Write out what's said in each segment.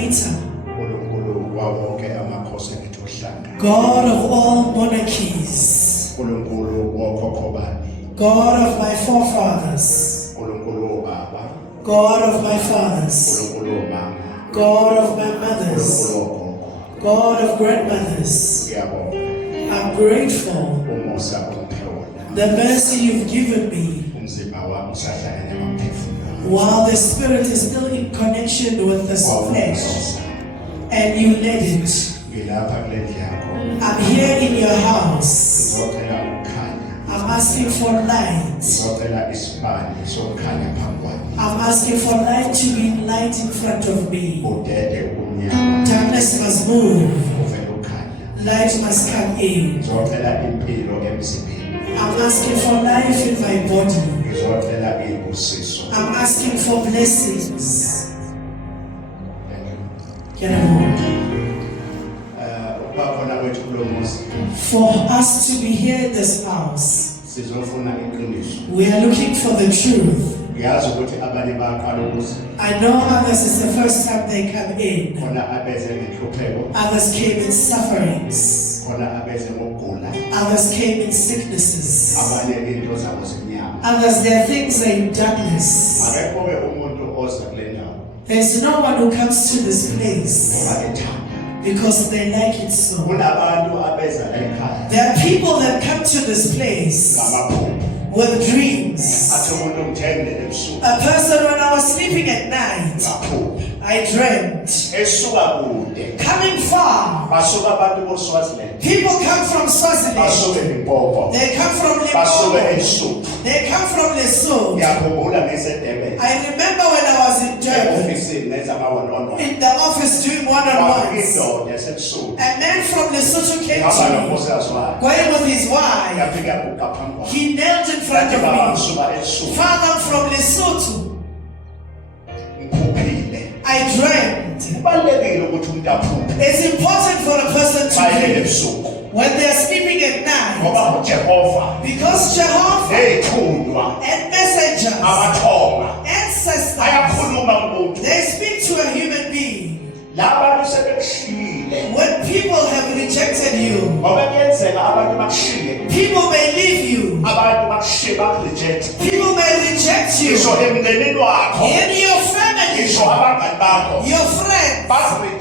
creator, God of all monarchies, God of my forefathers, God of my fathers, God of my mothers, God of grandmothers, I'm grateful. The mercy you've given me while the spirit is still in connection with the flesh, and you let it. I'm here in your house. I'm asking for light. I'm asking for light to be light in front of me. Darkness must move. Light must come in. I'm asking for life in my body. I'm asking for blessings. For us to be here in this house, we are looking for the truth. I know others is the first time they come in. Others came in sufferings. Others came in sicknesses. Others, there are things in darkness. There's no one who comes to this place because they like it so. There are people that come to this place with dreams. A person, when I was sleeping at night, I dreamt. Coming far. People come from Swaziland. They come from Limpopo. They come from Lesotho. I remember when I was in Durban, in the office doing one-on-ones. A man from Lesotho came to me, going with his wife. He knelt in front of me. Father, I'm from Lesotho. I dreamt. It's important for a person to dream when they are sleeping at night, because Jehovah and messengers, ancestors, they speak to a human being. When people have rejected you, people may leave you, people may reject you in your family, your friends,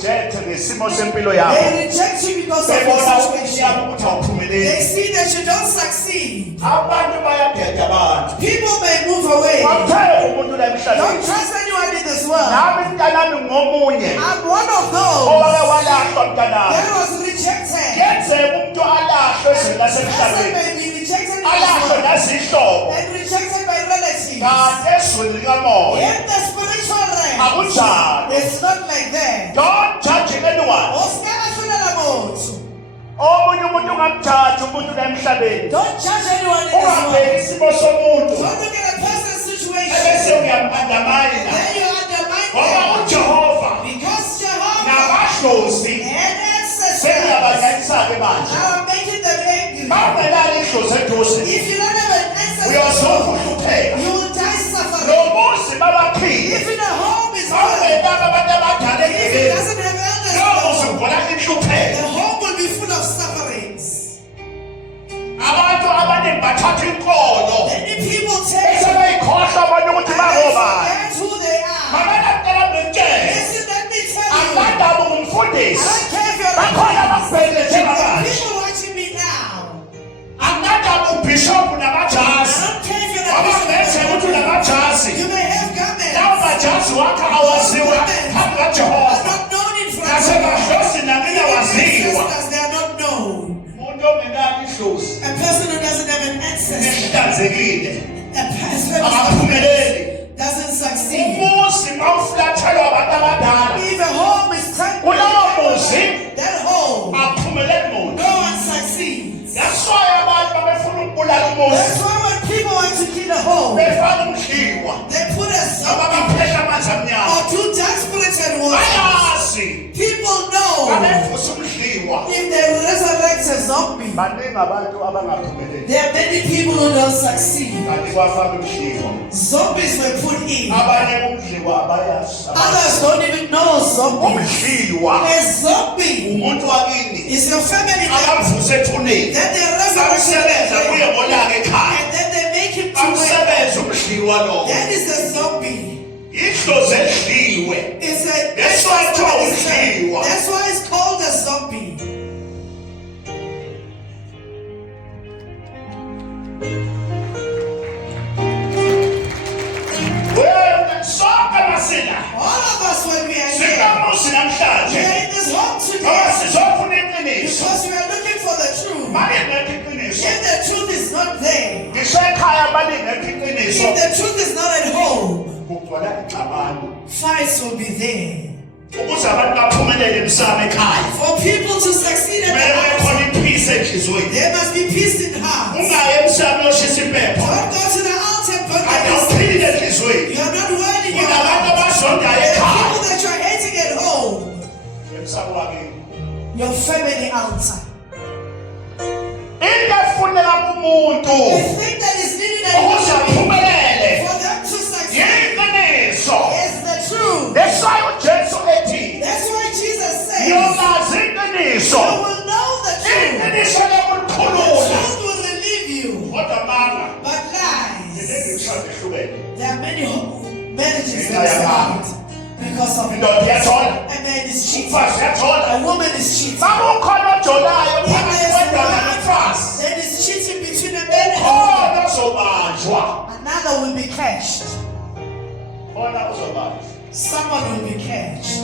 they reject you because of your situation. They see that you don't succeed. People may move away. Don't trust anyone in this world. I'm one of those that was rejected. Person may be rejected in this world and rejected by relatives. In the spiritual realm, it's not like that. Don't judge anyone. Don't judge anyone in this world. Don't look at a person's situation. Then you undermine them. Because Jehovah and ancestors are making them angry. If you don't have an ancestor, you will die suffering. If in a home is good, if it doesn't have elders, the home will be full of sufferings. Many people take and they forget who they are. Listen, let me tell you, I don't care if you're people watching me now. I don't care if you're a bishop. You may have garments. I'm not known in front of you. They are not known. A person who doesn't have an ancestor, a person doesn't succeed. If a home is tranquil, that home, no one succeeds. That's why when people want to kill a home, they put a zombie or two desperate ones. People know if they resurrect a zombie, there are many people who don't succeed. Zombies were put in. Others don't even know A zombie is your family member that they resurrect and then they make him to work. That is a zombie. It's that's why it's called a zombie. All of us, when we are here, we are in this home today because we are looking for the truth. If the truth is not there, if the truth is not at home, fights will be there. For people to succeed at the house, there must be peace in heart. Don't go to the altar and burn the incense. You are not worthy. You are not. The people that you are hating at home, your family altar. The thing that is needed for them to succeed is the truth. That's why Jesus says, you will know the truth. The truth will relieve you. But lies. There are many marriages that are separate because of it. A man is cheating. A woman is cheating. There is cheating between a man and a woman. Another will be cashed. Someone will be cashed.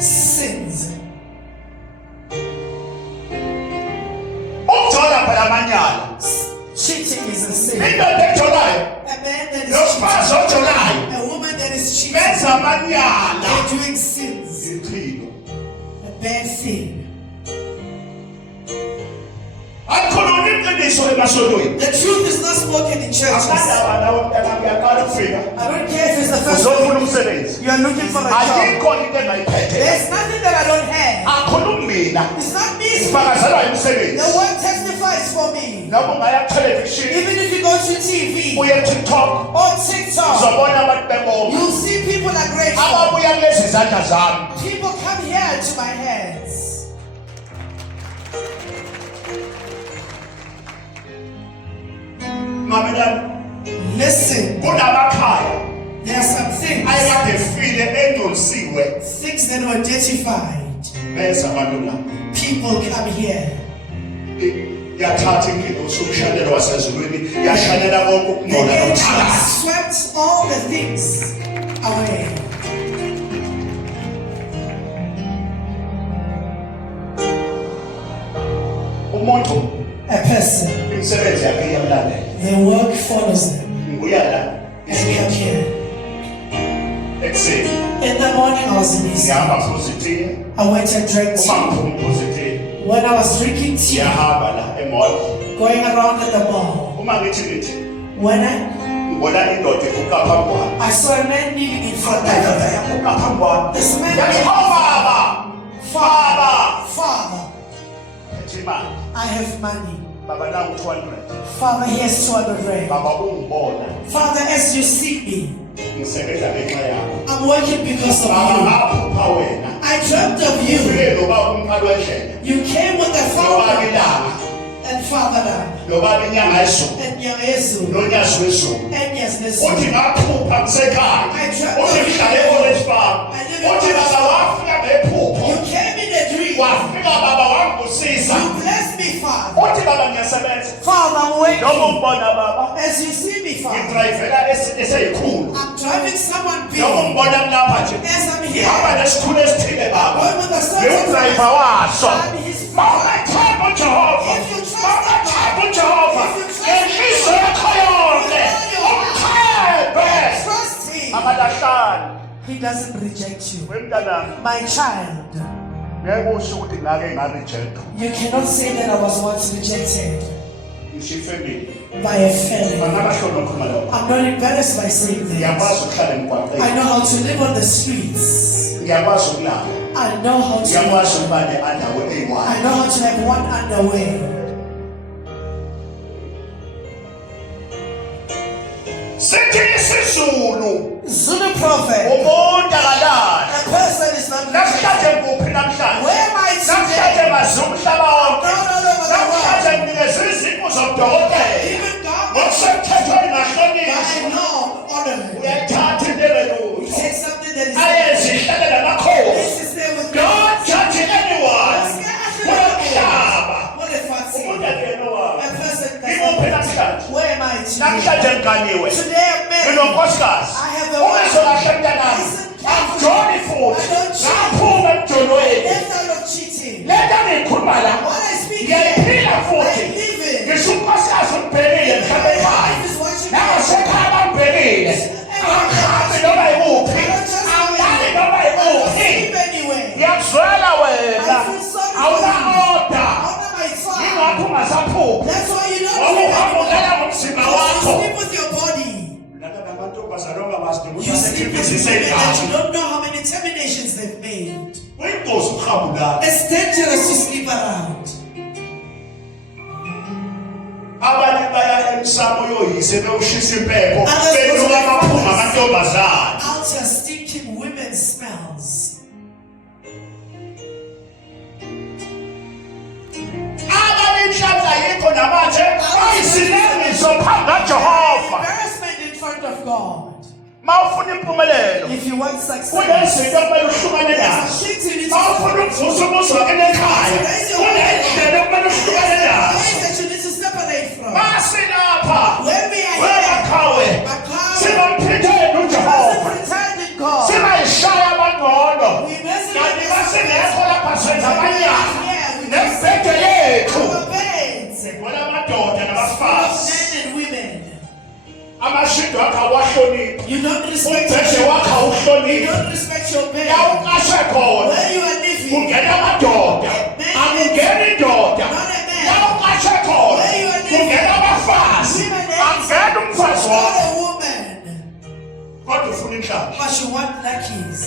Sins. Cheating is a sin. A man that is cheating. A woman that is cheating. They're doing sins. A bad thing. The truth is not spoken in churches. I don't care if it's the first time you are looking for a job. There's nothing that I don't have. It's not me. The word testifies for me. Even if you go to TV or TikTok, you'll see people are grateful. People come here to my hands. Listen, there are some things that are identified. People come here. The angels swept all the things away. A person, their work follows them. And come here. In the morning I was in East. I went and drank tea. When I was drinking tea, going around at the mall, when I saw a man kneeling in front of me. This man kneeling, Father, I have money. Father, here's 200 rand. Father, as you see me, I'm working because of you. I dreamt of you. You came with the Father and Fatherland and Yesu and Yesnesu. I dreamt of you. You came in a dream. You blessed me, Father. Father, I'm waiting. As you see me, Father, I'm driving someone big. As I'm here, going with a certain and his Father. If you trust him, he doesn't reject you. My child, you cannot say that I was once rejected by a family. I'm not embarrassed by saying that. I know how to live on the streets. I know how to have one underwear. Zulu Today I'm married. I have the wife. I'm Johnny Ford. I'm left out of cheating. When I speak here, I live it. This is watching that's why you don't sleep with your body. You sleep with women that you don't know how many terminations they've made. It's dangerous to sleep around. Outer stinking women smells. Embarrassment in front of God. If you want success, there's a shit you need to that you need to separate from. When we are here, pretending God. We you don't respect your bed. Where you are living, not a man. Where you are living, not a woman. But you want luckies.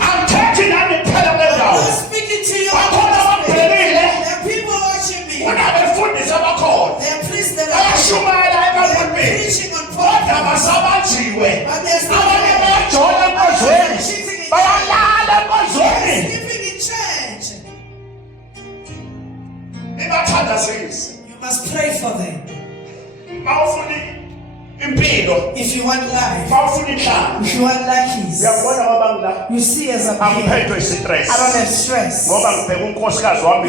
I'm not speaking to you. There are people watching me. They are pleased that I'm preaching on purpose. But they're sleeping in church. You must pray for them. If you want life, if you want luckies, you see as a parent, I don't have stress.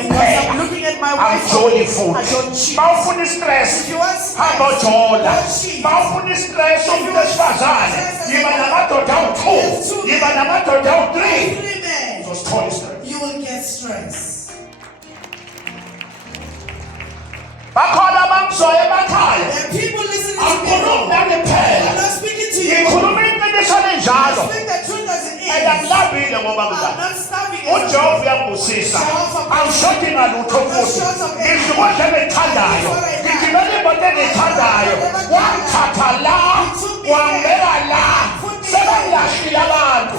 Because I'm looking at my wife, I don't cheat. If you want stress, don't cheat. You will get stress. There are people listening to me. I'm not speaking to you. I speak the truth as it is. I'm not starving as I'm shouting at you.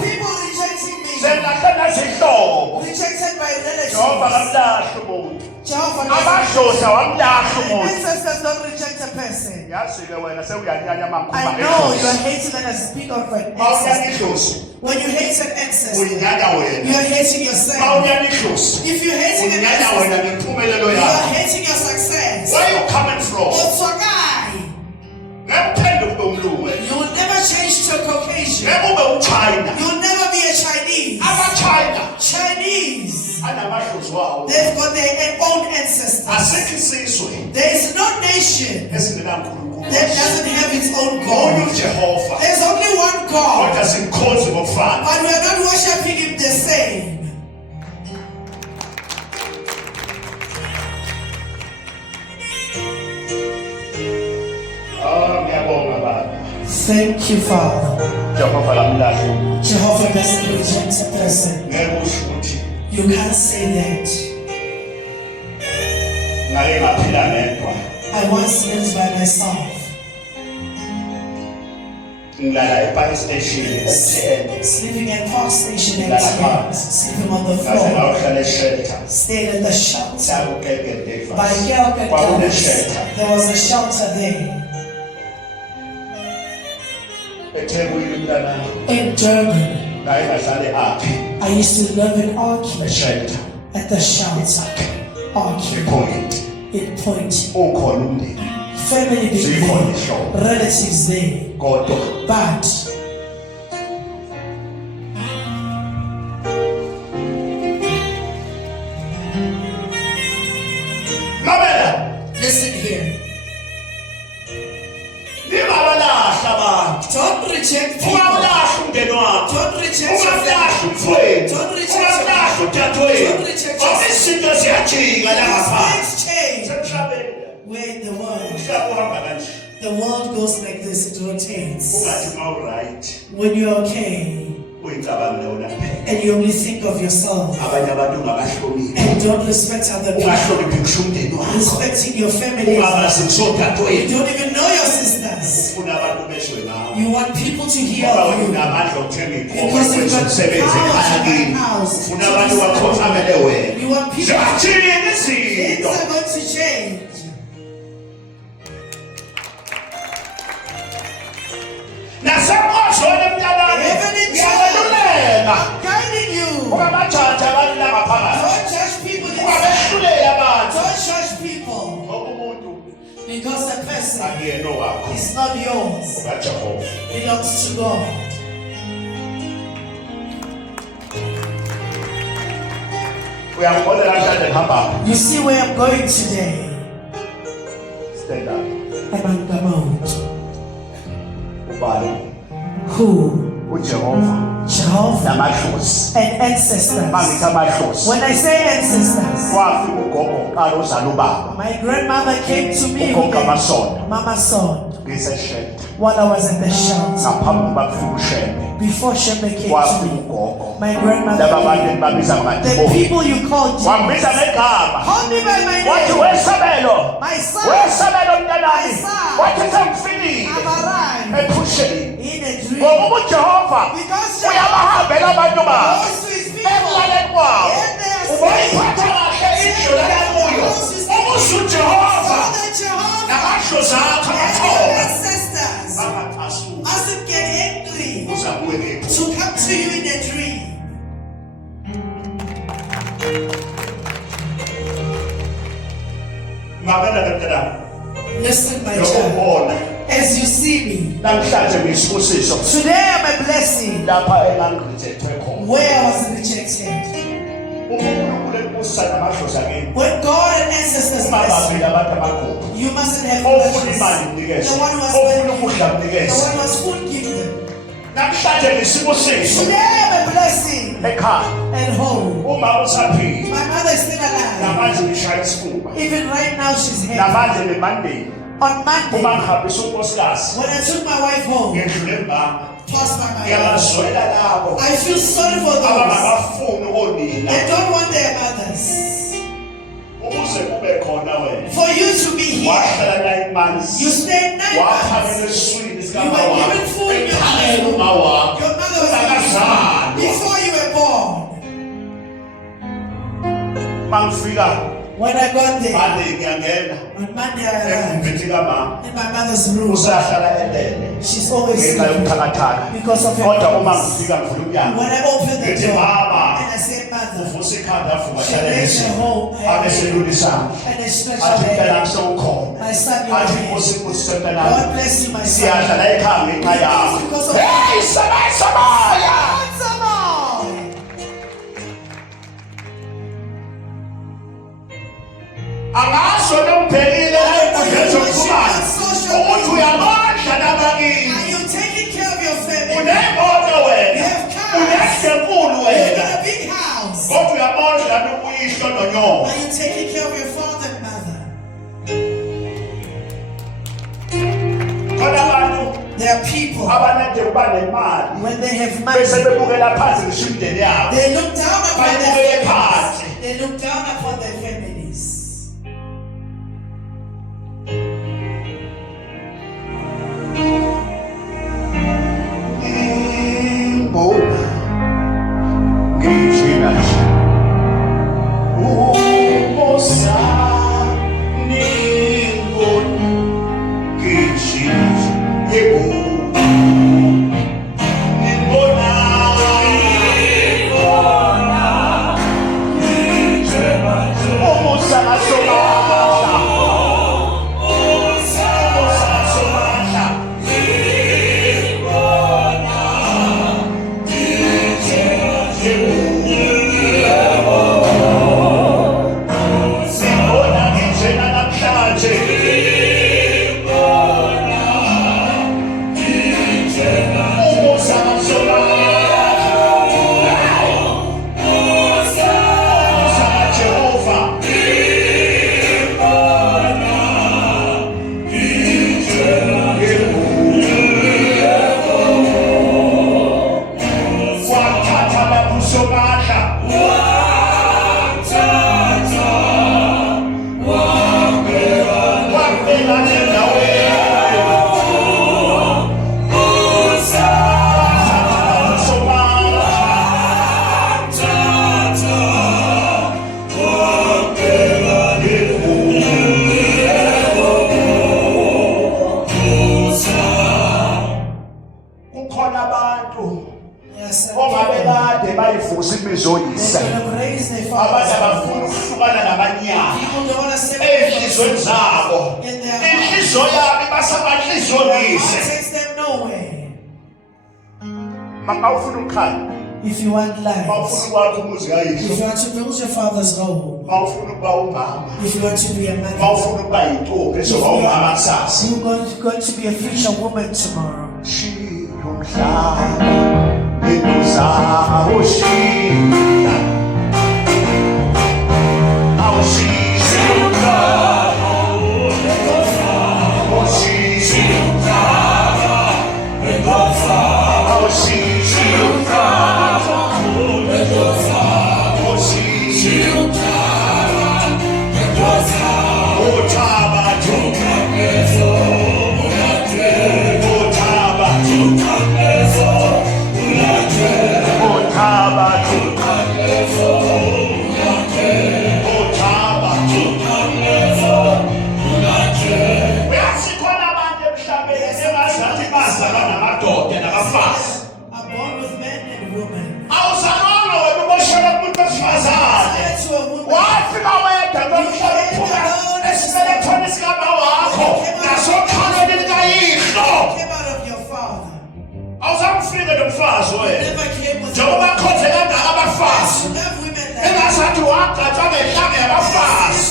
People rejecting me. Rejected by relatives. Jehovah ancestors don't reject a person. I know you are hating and I speak of an ancestor. When you hate an ancestor, you are hating yourself. If you're hating an ancestor, you are hating your success. Where are you coming from? You will never change to a Caucasian. You will never be a Chinese. Chinese. They've got their own ancestors. There is no nation that doesn't have its own God. There's only one God. But we are not worshiping Him the same. Thank you, Father. Jehovah doesn't reject a person. You can't say that. I once lived by myself. Sleeping at Park Station at sleeping on the floor. Stayed at the shelter. By Gelka, there was a shelter there. In Durban, I used to live in Arky, at the shelter. Arky, it pointed. Family being there, relatives there, but Don't reject people. Don't reject your family. Don't reject your things change. We're in the world. The world goes like this, it rotates. When you're okay, and you only think of yourself, and don't respect other people, respecting your family, you don't even know your sisters. You want people to hear of you because you've got house. You want people to things are going to change. I'm guiding you. Don't judge people. Don't judge people. Because the person is not yours. It belongs to God. You see where I'm going today? Stand up. Who? Jehovah and ancestors. When I say ancestors, my grandmother came to me, Mama Son, while I was in the shelter. Before Shembe came to me, my grandmother came. The people you called Jesus, call me by my name. My son, my son, I've arrived in a dream. Because Jehovah goes to his people, and they are saying, Jehovah and ancestors mustn't get angry to come to you in a dream. Listen, my child, as you see me, today I'm a blessing where I was rejected. When God and ancestors bless you mustn't have questions. The one who has money, the one who has food, give them. Today I'm a blessing and home. My mother is still alive. Even right now she's here. On Monday, when I took my wife home, passed by my mother, I feel sorry for those that don't want their mothers. For you to be here, you stayed 9 months. You were given food in your hand. Your mother was given before you were born. When I got there, on Monday I arrived in my mother's room. She's always sleeping because of her illness. When I opened the door and I said, Mother, she raised her whole hand and I stretched her hand. My son, you are here. God bless you, my son. Because of Are you taking care of your family? You have cars. You have a big house. Are you taking care of your father and mother? There are people, when they have money, they look down upon their families. They look down upon their families. bayivusa imizwa oyise. They're going to raise their Abantu fathers. abafuna ukuhlukana nabanyana. People don't want to separate Enhlizweni zabo. in their heart. Inhliziyo yabo basabanhliziyo Their heart oyise. takes them nowhere. Mama ufuna ukukhanya. If you want light, Bawufuna ukwakha umuzi kayise. if you want to build your father's home, Bawufuna ukuba umama. if you want to be a man, Bawufuna ukuba yintombi ezoba umama kusasa. you're going to be a future woman tomorrow. Shilomhlaba endoza oshina.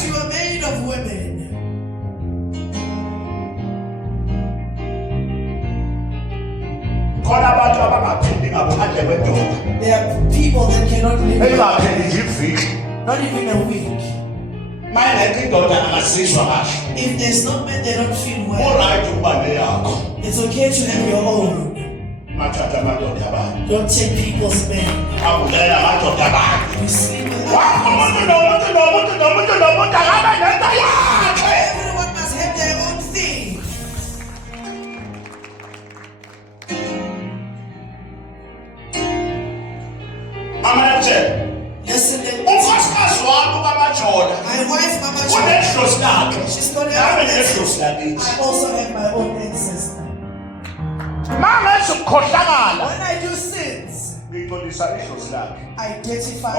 You are made of women. There are people that cannot live not even a week. If there's no man, they don't feel well. It's okay to have your own. Don't take people's men. You sleep with everyone must have their own thing. Listen, my wife, Mama Joda, she's got her own ancestor. I also have my own ancestor. When I do sins, I identify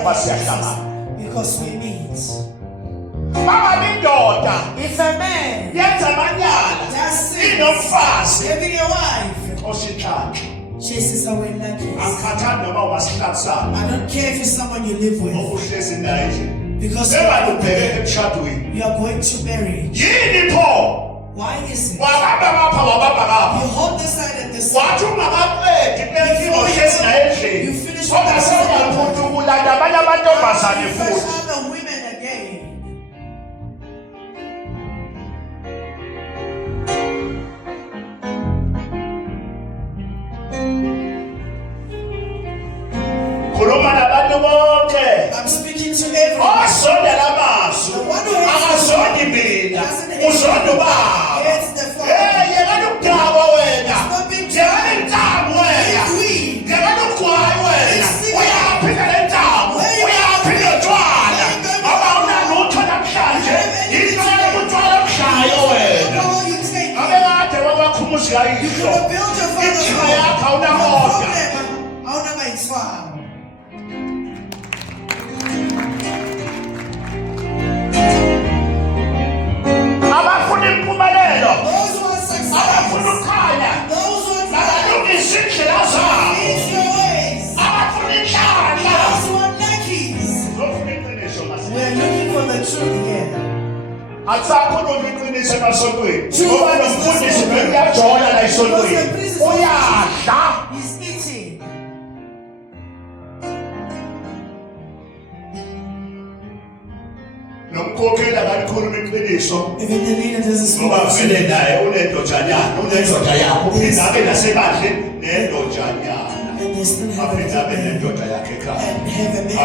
because we meet. If a man does sin, having a wife, chases away luggage. I don't care if it's someone you live with, because you are going to marry. Why is it? You hold this side and this side. You finish with other women again. I'm speaking to everyone. The one who hates the Father. Stop being you can build your father's home. No problem. I'll never inspire. Those who are successful, those who are fix your ways, those who are lackeys. We're looking for the truth here. He's eating. Even the leader doesn't speak the truth. And they still have another man. And have a man.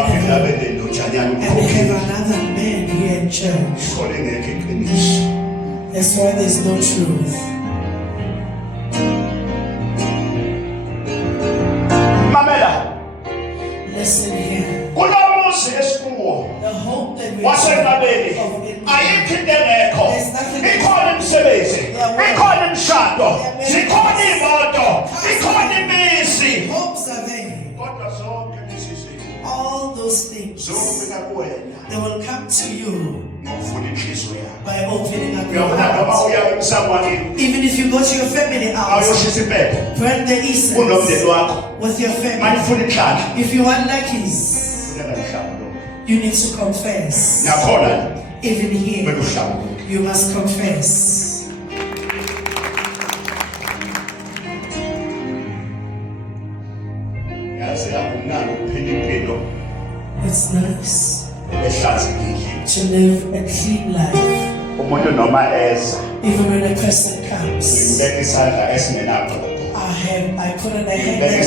And have another man here in church. That's why there's no truth. Listen here. The hope that we have there's nothing hopes are there. those things, they will come to you by opening up your heart. Even if you go to your family house, burn the incense with your family. If you want luckies, you need to confess. Even here, you must confess. It's nice to live a clean life. Even when a person comes, I put on the hand, I put on the hand, even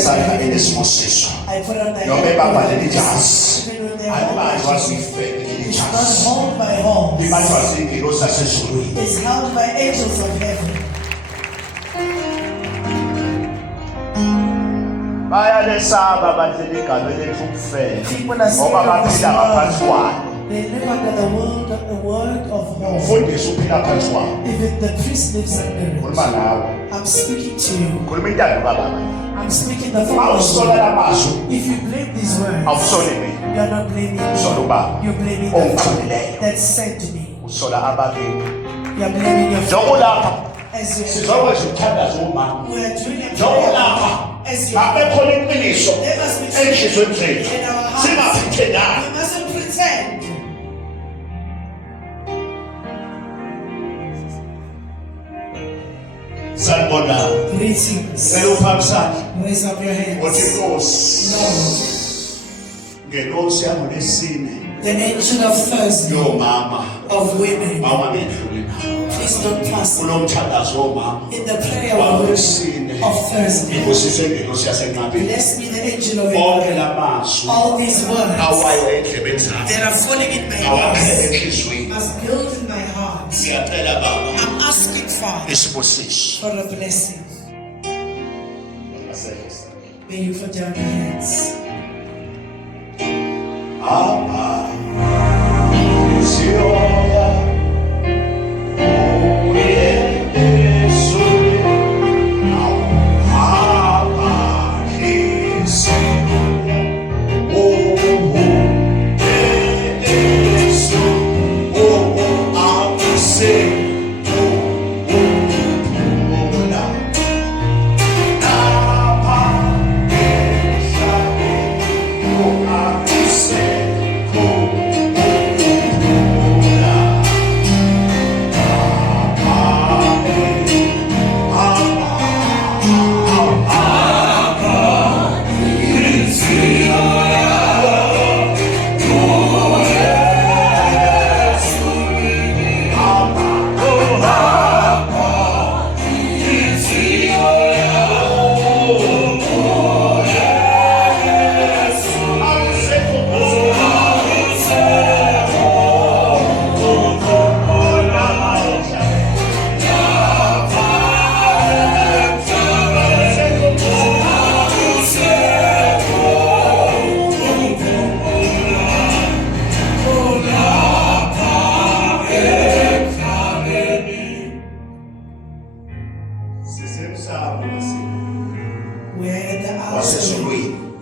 when it's not held by horns, it's held by angels of heaven. People are scared of this world. They live under the word of horns. Even the priest lives under it. I'm speaking to you. I'm speaking the Father. If you blame these words, you're not blaming me. You're blaming the Father that sent me. You're blaming your Father. As we are doing a prayer. As you there must be truth in our hearts. We mustn't pretend. Greetings. Raise up your hands. Lord, the angel of Thursday of women, please don't pass in the prayer of Thursday. Bless me, the angel of God. All these words that are falling in my ears must build in my heart. I'm asking Father for a blessing. May you put down your hands.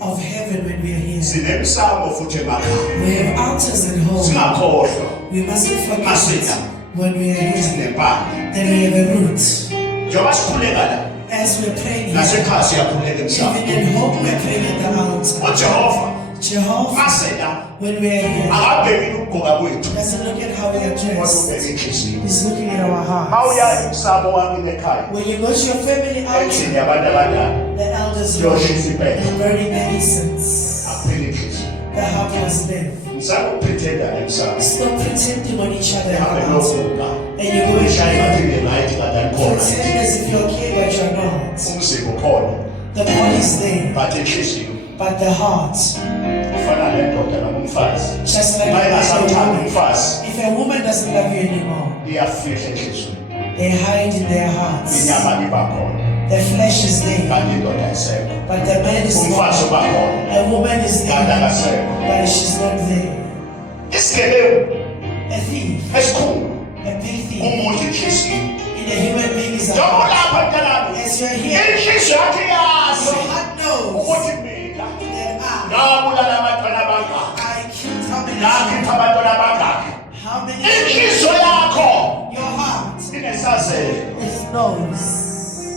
Of heaven when we are here. We have altars at home. We mustn't forget when we are here that we have a root. As we're praying here, even in home we're praying at the altar. Jehovah, when we are here, doesn't look at how we are dressed. He's looking at our hearts. When you go to your family altar, the elders go and burning the incense. The heart was live. Stop pretending on each other at the altar. And you go and pretend as if you're okay, but you're not. The body is there, but the heart, just like if a woman doesn't love you anymore, they hide in their hearts. The flesh is there, but the man is not. A woman is there, but she's not there. A thief, a big thief in a human being's heart. As you're here, your heart knows that I Nakhipha abantwana abangaki. How many Inhliziyo yakho your heart inesazelo. knows.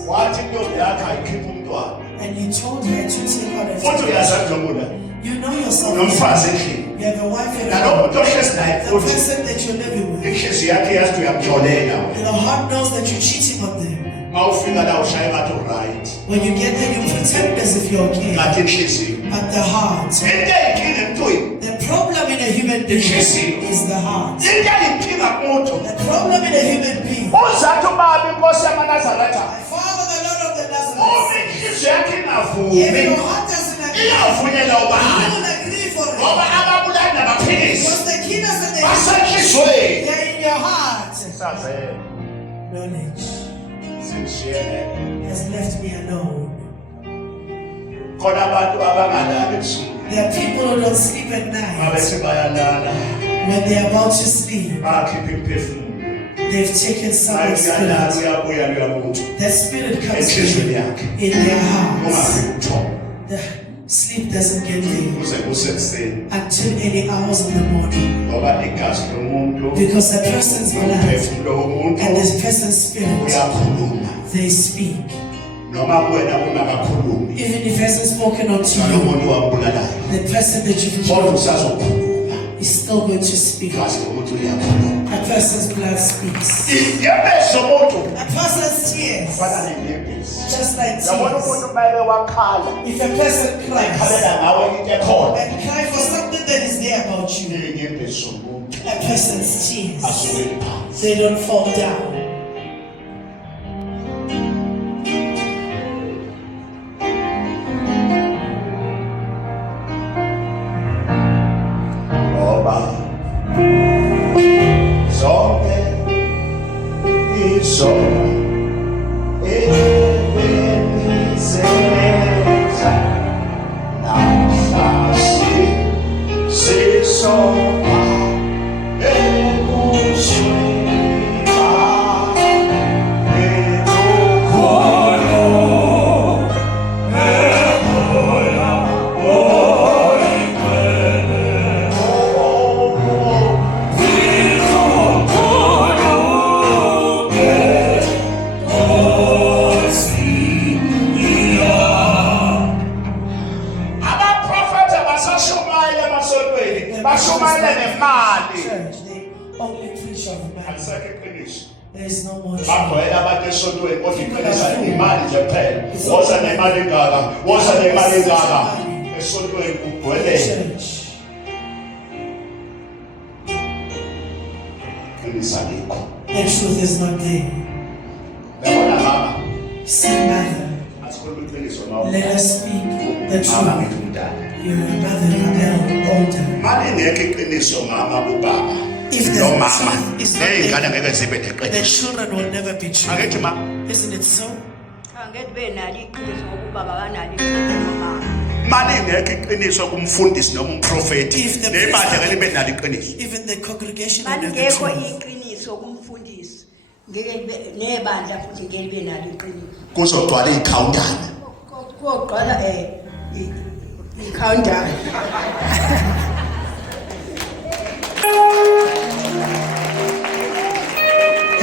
Wathi intombi yakho ayikhipha umntwana. And you told her to take out a Futhi uyazazi noma you know yourself. nomfazi endlini. You have a wife and Nalo muntu ohlezi naye the futhi person that you're living with. inhliziyo yakhe yazi uyamjolela. And the heart knows that you're cheating on them. Mawufika la ushaya bathi right. When you get there, you pretend as if you're okay. Ngathi inhliziyo. But the heart, Into eyinkinga emntwini. the problem in a human being is the heart. Into eyinkinga kumuntu. The problem in a human being. Uzathi ubaba inkosi yamaNazaretha. My Father, the Lord of the Uma Nazareth. inhliziyo yakhe If ingavumi. your heart doesn't agree, Iyavunyelwa you ubani. will agree for it. Ngoba ababulali nabaphilisi Because the kingdoms and the basenhliziyweni. they're in your heart. Sazelo Knowledge singishiyene. has left me alone. Khona abantu abangalali ebusuku. There are people who don't sleep at night. Mabethi bayalala. When they're about to sleep, Bakhipha imphefumulo. they've taken someone's Uyalala spirit. uyabuya luyamuntu. That spirit comes Enhliziyweni yakhe. in their hearts. Ungabi uthola. The sleep doesn't get there Kuze kusekuseni. until any hours in the morning. Ngoba igazi lomuntu. Because a person's blood Umphefumulo womuntu. and this person's spirit, Uyakhuluma. they speak. Noma wena ungakakhulumi. Even if it hasn't spoken unto Nalo you, muntu wambulalayo. the person that you've Kodwa killed usazokhuluma. is still going to speak. Igazi lomuntu liyakhuluma. A person's blood speaks. Inyembezi yomuntu. A person's tears, Fana nenyembezi. just like Yabona tears. umuntu maye wakhala. If a person cries Khalela ngawe into ekhona. and cry for something that is there about you, Inyembezi yomuntu. a person's tears, Asuke phansi. they don't fall down. Ngoba zonke izona ebengizenza namhlanje sisoka ebusweni bashumayela nemali. Church, they only preach of money. Alisekho iqiniso. There is no more truth. Bagcwele abantu esontweni kodwa iqiniso imali nje kuphela. Woza nemali engaka, woza nemali engaka. Esontweni kugcwele. Church, Iqiniso alikho. the truth is not there. Yabona mama, See, mother, asikhuluma iqiniso mama. let us speak the Mama truth. ngithi umdala. You're a mother, you're older. Mali ngeke iqiniso mama kubaba. If the No mama. truth is not Ingane there, ngeke zibe the neqiniso. children will never be true. Angithi ma, Isn't it so? Angeke benalo iqiniso ngokuba bakanalo iqiniso noma mali ngeke iqiniso kumfundisi noma umprofeti. If the Nebandla priest- libe nalo iqiniso. Even the congregation will never be malingekho true. iqiniso kumfundisi ngeke libe nebandla futhi ngeke libe nalo iqiniso Kuzogcwala ikhawuntana. koqala i-countdown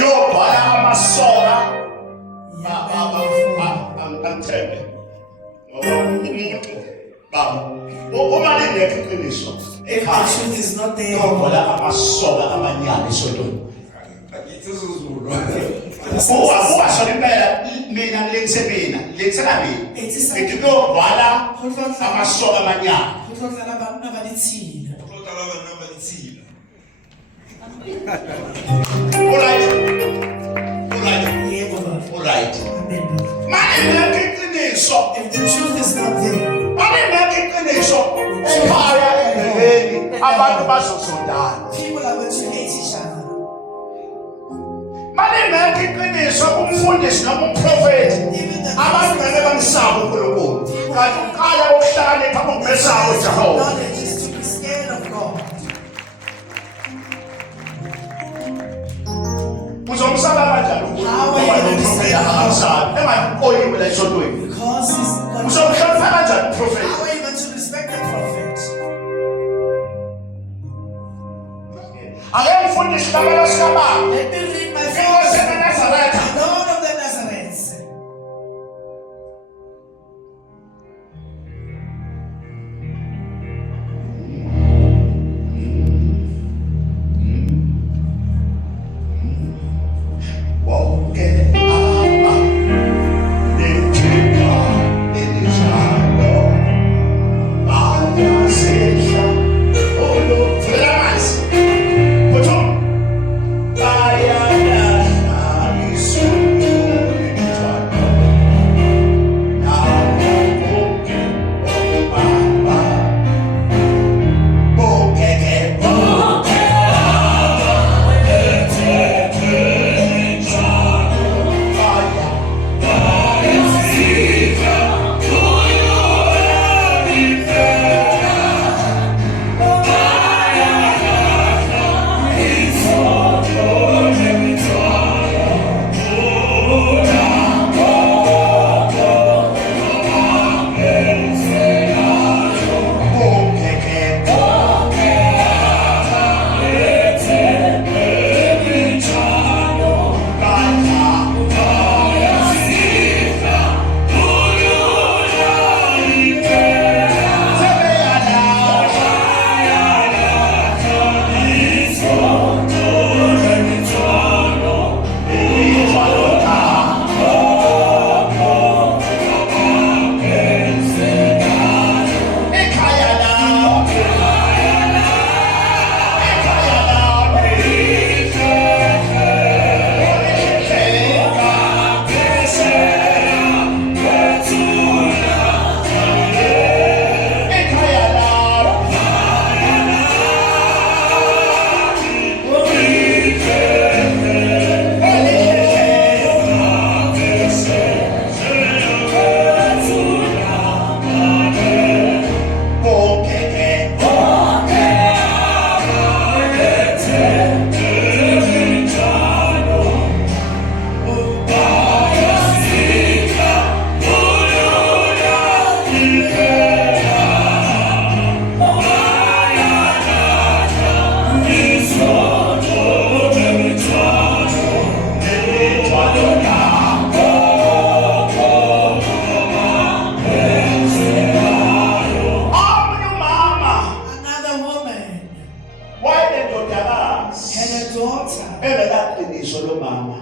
Yobhala amasoka Yeah, angithembe. Ngoba umuntu baba uma lingekho iqiniso if the ekhaya truth is not there, yobhala amasoka amanyane esontweni. Ubuka impela mina ngilethele mina ngilethela mina. Ngithi kuyobhala amasoka amanyane. Alright. Alright. Mali ngeke iqiniso. if the truth is not there, Mali ngeke iqiniso. Ekhaya endleleni abantu bazosondana. people are going to hate each other. Mali ngeke iqiniso kumfundisi noma umprofeti. Abantu ngeke bamsaba uNkulunkulu. Kanti ukhaya ukuhlakanipha kumesaba uJehova. Knowledge is to be scared of God. Uzomsaba kanjani uNkulunkulu? Ngoba nomprofeti akamsabi. Engakoyiwe la esontweni. Because he's going to, Uzomhlonipha kanjani umprofeti? how are you going to respect the prophet? Let me read my verse. Lord of the Nazareth.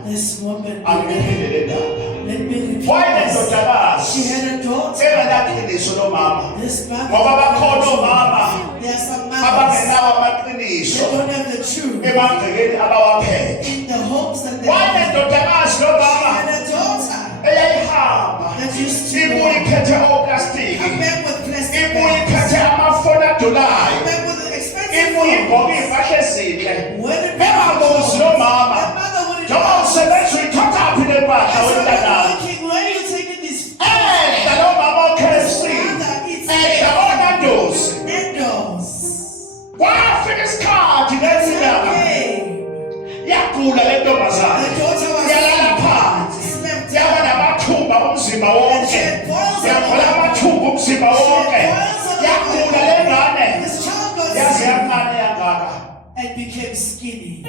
This woman, let me repeat this. She had a daughter. This mother, there are some mothers that don't have the truth in the homes that they have. She had a daughter that used to come back with plastic bags, come back with expensive clothes. When it was that mother wouldn't know. I said, where are you taking this? Indoors. And became skinny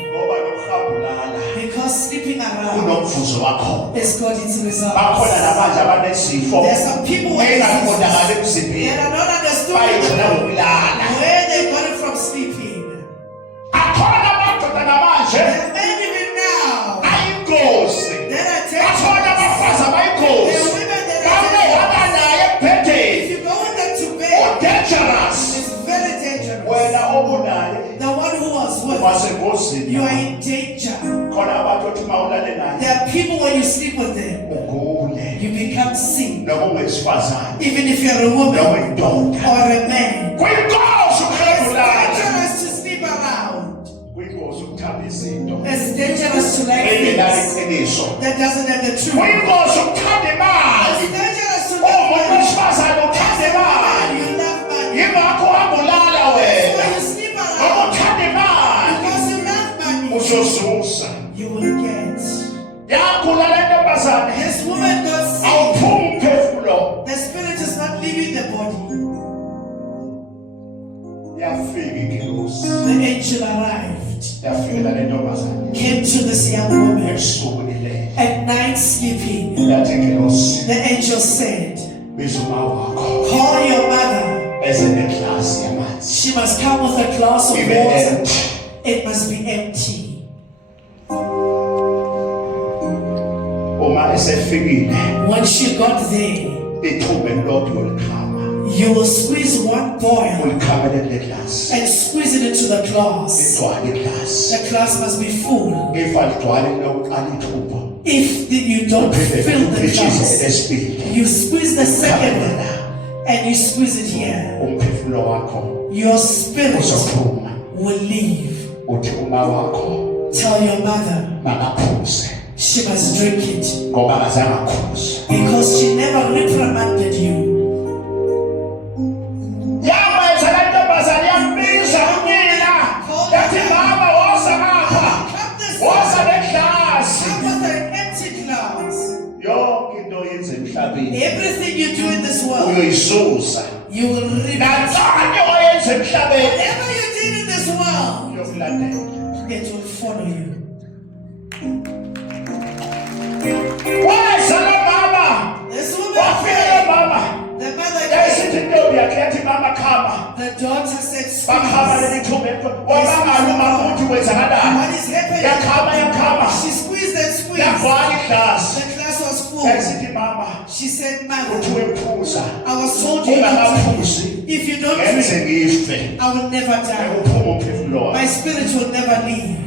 because sleeping around is got its results. There are some people that are not understood where they got it from sleeping. There are men even now that are dangerous. There are women that are dangerous. If you go with them to bed, it's very dangerous. The one who was with you are in danger. There are people when you sleep with them, you become sick. Even if you're a woman or a man, it's dangerous to sleep around. It's dangerous to like things that doesn't have the truth. It's dangerous to love money. You love money. So you sleep around because you love money. You will get. This woman got sick. The spirit is not leaving the body. The angel arrived, came to this young woman ebusuku lilele. at night sleeping. Lathi ingelosi, The angel said, biza uma wakho call your mother. eze neglasi yamanzi. She must come with a glass of Ibe water. empty. It must be empty. Uma esefikile, When she got there, ithuba elilodwa yolikhama. you will squeeze one boil Ulikhamele kule glasi. and squeeze it into the glass. Igcwale iglasi. The glass must be full. If aligcwale lokuqala ithuba, If you don't fill the uphithise glass, elesibili. you squeeze the second one and you squeeze it here. Umphefumulo wakho Your spirit uzophuma. will leave. Uthi uma wakho Tell your mother makaphuze she must drink it ngoba akazange akhuze. because she never reprimanded you. Yamayitha le ntombazane yambiza unina. Yathi mama woza apha. Woza neglasi. Come with an empty glass. Yonke into oyenza emhlabeni Everything you do in this world, uyoyisusa. you will reap. Nantsani oyenza emhlabeni Whatever you did in this world, uyokulandela. it will follow you. Weza lo mama. This Wafika lo woman, mama. the mother, Yayisithi intombi yakhe yathi mama khama. the daughter said, Bakhama squeeze. leli thumba enkulu. Wabangani uma ukuthi kwenzakalani. What is happening? Yakhama. She squeezed and squeezed. Yagcwala iglasi. The glass was full. Yayisithi mama She said, uthi mother, wephuza. I was told you Ungakaphuzi. if you don't Ngenze drink, ngife. I will never die. Uphuma umphefumulo My wakho. spirit will never leave.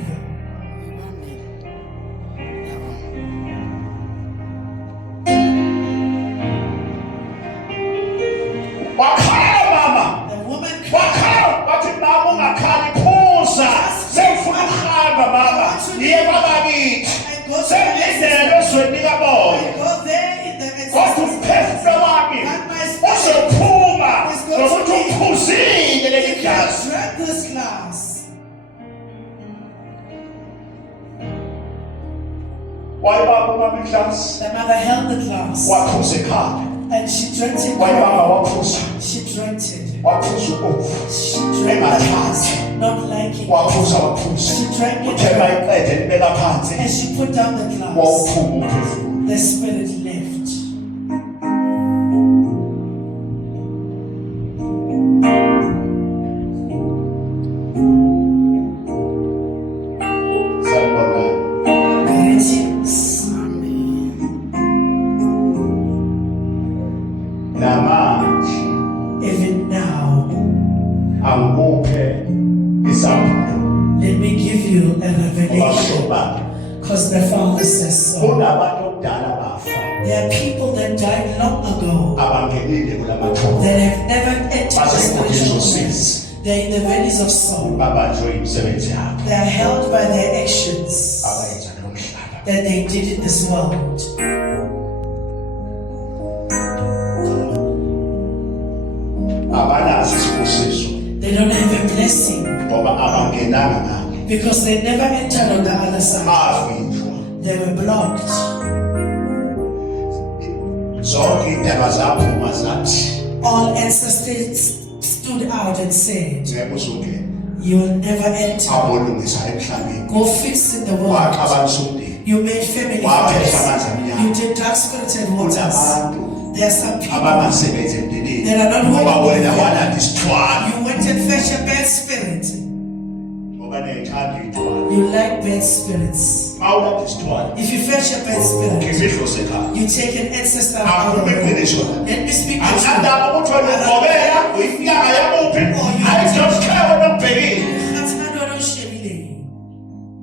Wakhala mama. The woman cried. Wakhala wathi mama ungakhali phuza. Sengifuna ukuhamba mama. Niye babakithi. And go to the Sengilindele ezweni likamoya. go there in the Kodwa ancestors. umphefumulo wami And my spirit uzophuma ngokuthi uphuzile leli I glasi. drank this glass. Wayibamba umama iglasi. The mother held the glass Waphuza ekhaya. and she drank it. Wayibamba waphuza. She drank it. Waphuza ubovu. She drank the glass, not liking it. Waphuza waphuza. She drank Uthe it mayiqede libeka phansi. and she put down the glass. Wawuphuma umphefumulo. The spirit left. Sawubona. Greetings. Namanje Even now, angikuphe isabelo. let me give you a revelation. Ngoba Because the Father says so. kunabantu okudala bafa There are people that died long ago abangenile kulamathoba. that have never entered the spiritual Basenkundleni realms. They're in the valleys of sorrow. Babanjwe imisebenzi yabo. They are held by their actions Abayenza lo mhlaba. that they did in this world. Abanazo isibusiso They don't have a blessing ngoba abangenanga ngale. because they never entered on the other side. Bavinjwa. They were blocked. Zonke indaba zaphuma zathi All ancestors stood out and said, ngeke uzongena. you will never enter. Awolungisa emhlabeni. Go fix in the world. Waqabanisa umndeni. You made family Waphehla amanzi fires. amnyama. You did dark spirited waters. Kunabantu There are some people abangasebenzi emndenini. that are not Ngoba working wena with them. walanda isithwala. You went and fetched a bad spirit. Ngoba neyithanda ithwala. You like bad spirits. Mawulanda isithwala. If you fetch a bad spirit, Ngimihlo sekhaya. you take an ancestor out of Akhulume the iqiniso la. Let me speak the truth. Angithanda ukuthi wena ugobela uyinyanga yamuphi. I don't care wena ubhekile.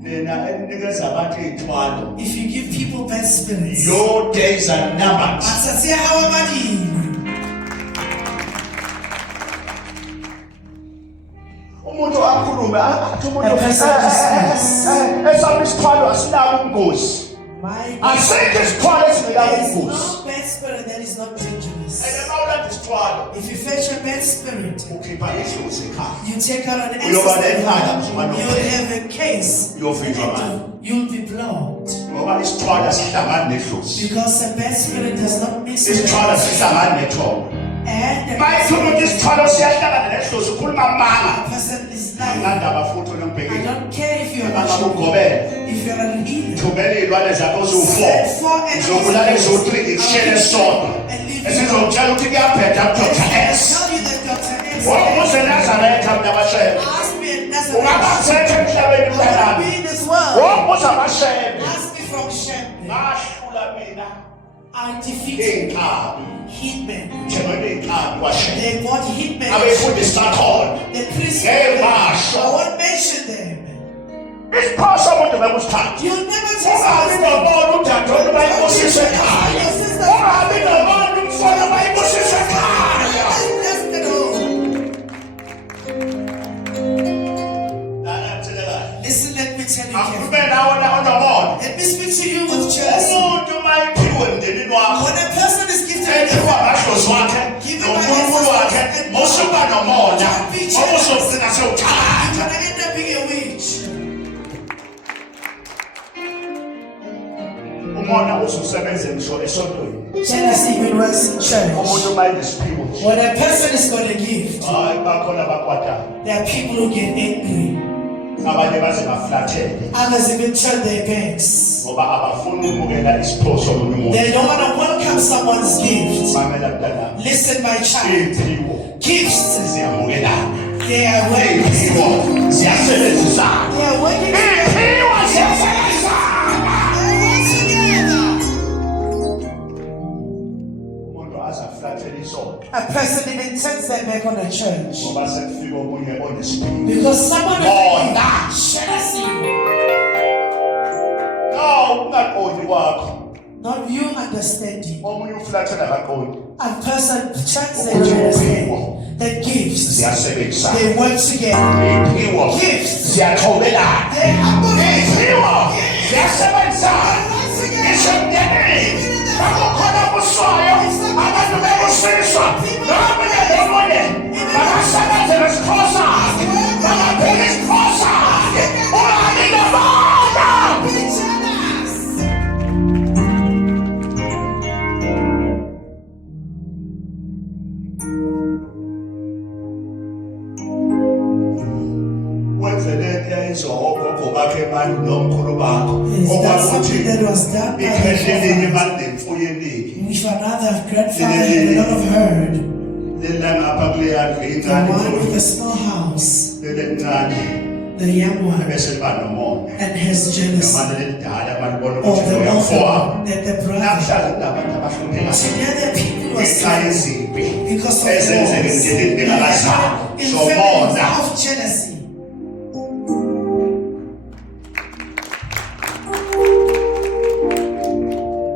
Nina eninikeza abantu iy'thwalo. If you give people bad spirits, Your days are numbered. asasia hawa badini. Umuntu akhulume athi umuntu A person just esami isithwalo asinalo ubungozi. My Asikho isithwalo esingelabo there is ubungozi. no bad spirit that is not dangerous. Mawulanda isithwalo If you fetch a bad spirit, ukhipha ihlozi ekhaya. you take out an Uyoba ancestor, nenkala mzukwana you'll omkhulu. have a case, Uyovinjwa manje. you'll be blocked. Ngoba isithwalo asihlangani nehlozi. Because a bad spirit does not mix with Isithwalo it. sihlangani nethonga. And the Maybe umuntu isithwalo siyahlangana nehloso ukhuluma amanga. person is lying. Ngandaba futhi I unombhekile. don't care if you're Abangakugobela. if you're an heathen. Thumela izilwane zakho zu4. Send 4 and Uzobulala ezo3 ikushele sodwa. Esizokutshela ukuthi kuyaphetha Dr. S. tell you that Dr. S. Wokuze Nazareth mnabashebe. Ask me and that's Ungabamthethe emhlabeni mntanami. be in this world. Wokuze abashebe. Ask me from Shem. Ngahlula mina I defeated inkabi. hitmen. Njengona inkabi kwashebe. They bought hitmen. Abefundisa khona. The priests. Ngemasho. I won't mention them. Isiphoso umuntu bekusithatha. You'll never just Ungabi ask them. nobona udadewenu bayibusise ekhaya. Ungabi nobona umfana bayibusise ekhaya. Let's get home. Listen, let me tell you carefully. Akube nawe la onomona. Let me speak to you with jealousy. Umuntu mayiphiwe emndenini wakho. When a person is gifted Ethiwa ngashozi wakhe, noNkulunkulu wakhe, mosuba nomona. Obusogcina you're sewuthanda. gonna end up being a witch. Umona ususebenza ngisho esontweni. Jealousy even works in church. Umuntu mayisiphiwe. When a person is got a gift, Hayi bakhona bakwata. there are people who get angry. Abanye baze baflathele Others even turn their backs. ngoba abafuni ukubukela isiphoso somunye umuntu. They don't want to welcome someone's gift. Mamela mntana. Listen, my child. Iy'phiwo Gifts, ziyamukelana. they are working. Iy'phiwo ziyasebenzisana. They are working together. Iy'phiwo ziyasebenzisana. They work together. Umuntu aze aflathele isonto A person even turns their back on the church ngoba sekufika omunye onesiphiwo. because someone Oh, is jealousy. No, ungaqondi kwakho. Not you understanding. Omunye uflathela kaqondi. A person turns their understanding. The gifts, Ziyasebenzisana. they work together. Iy'phiwo Gifts, ziyathobelana. they harmonize. Iy'phiwo ziyasebenzisana. Ngisho emndenini bakukhona buswayo abantu bebusiswa nomunye nomunye bakasebenze nesikhosana bakaphila isikhosana ungabi nobona. Be jealous. Wenzele eyayizwa ogogo bakhe manje nomkhulu bakho Is that okwakuthi something that was done by ikhehlelini the manje nemfuyo eningi Which another grandfather had a lot of herd. lelangapha kuleyandlu The incane one with imfuyo the small house, lelincane the young one, bese liba nomona and has jealousy. namanje lelidala malibona Or ukuthi the lo older yafowabo one, that the brother. namhlanje kunabantu abahlupheka Together people were ngenxa suffering yezimpi because of ezenzeke wars. emndenini bengakazali In sobona families of jealousy.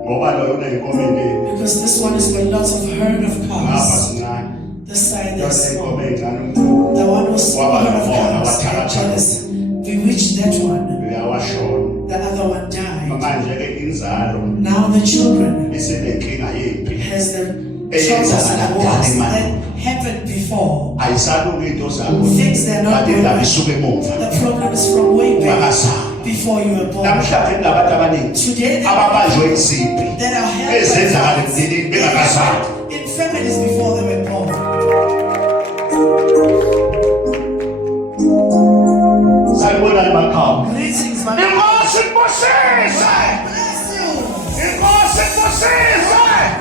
ngoba loyo uneyinkomo eningi Because this one has got lots of herd of ngapha cows. sincane This side yona there's small. inkomo ey'ncane umkhulu The one who's small herd of Wabala cows wabala had jealous. Bewitched that one. uyawashona The other one died. manje-ke inzalo Now the children isenenkinga yempi has the troubles and the wars that happened before. ayisalungi into zakho Things they're not kanti doing. indaba isuke emuva The problem is from way back ungakazali before you were born. namhlanje kunabantu abaningi Today there are ababanjwe izimpi that are held ezenzakala by emndenini bengakazali in families before they were born. salibonani makhamba Greetings, my inkosi imbusise bless you. inkosi imbusise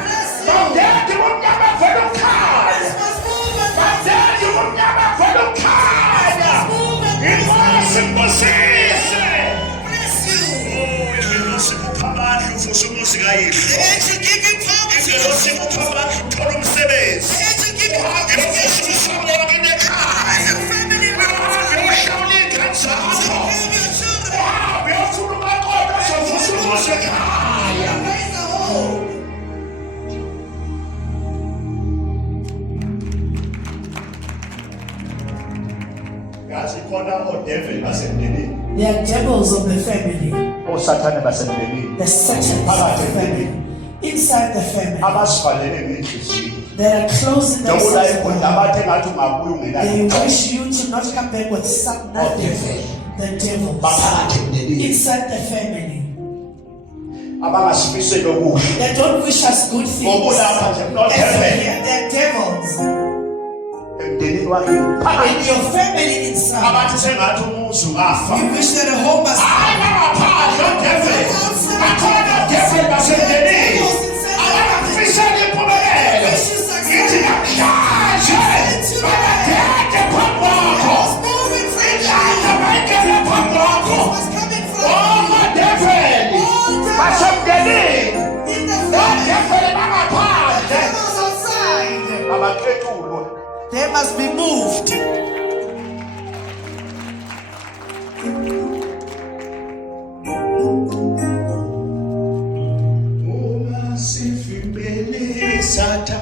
Bless you. badedi kumnyama vele ukhanya Christmas movement. badedi kumnyama vele ukhanya inkosi imbusise Bless you. inkosi kupha amandla uvusa umuzi kayihle They're going to give you power to inkosi kupha amandla uthola umsebenzi They're going to give you power to inkosi kusaba wakini ekhaya family members. uyohlawula iy'ngane zakho Give your children. uyokhuluma kodwa uzovusa umuzi ekhaya Raise the home. yazi khona odevil basemndenini They are devils of the family. osathane basemndenini The Satans of the family. Inside the family. abasivalele ngey'nhliziyo They are closing njengoba themselves ekhona down. abathe ngathi ungabuya They ungenalo wish you to not come back with some nothing. The devils. baphakathi emndenini Inside the family. abangasifiseli okuhle They don't wish us good things. ngokulapha nje not As heaven they're devils. in your family inside. abathi sengathi umuzi ungafa. You wish that a home must Hayi bangaphandle odevil. Bakhona odevil basemndenini. Abafisela impumelelo. Ngithi namhlanje bakade phambi kwakho. Indlala bayingene phambi kwakho. Odevil basemndenini. Odevil bangaphandle. Abakhetulwe. They must be moved. Uma sivimbele satha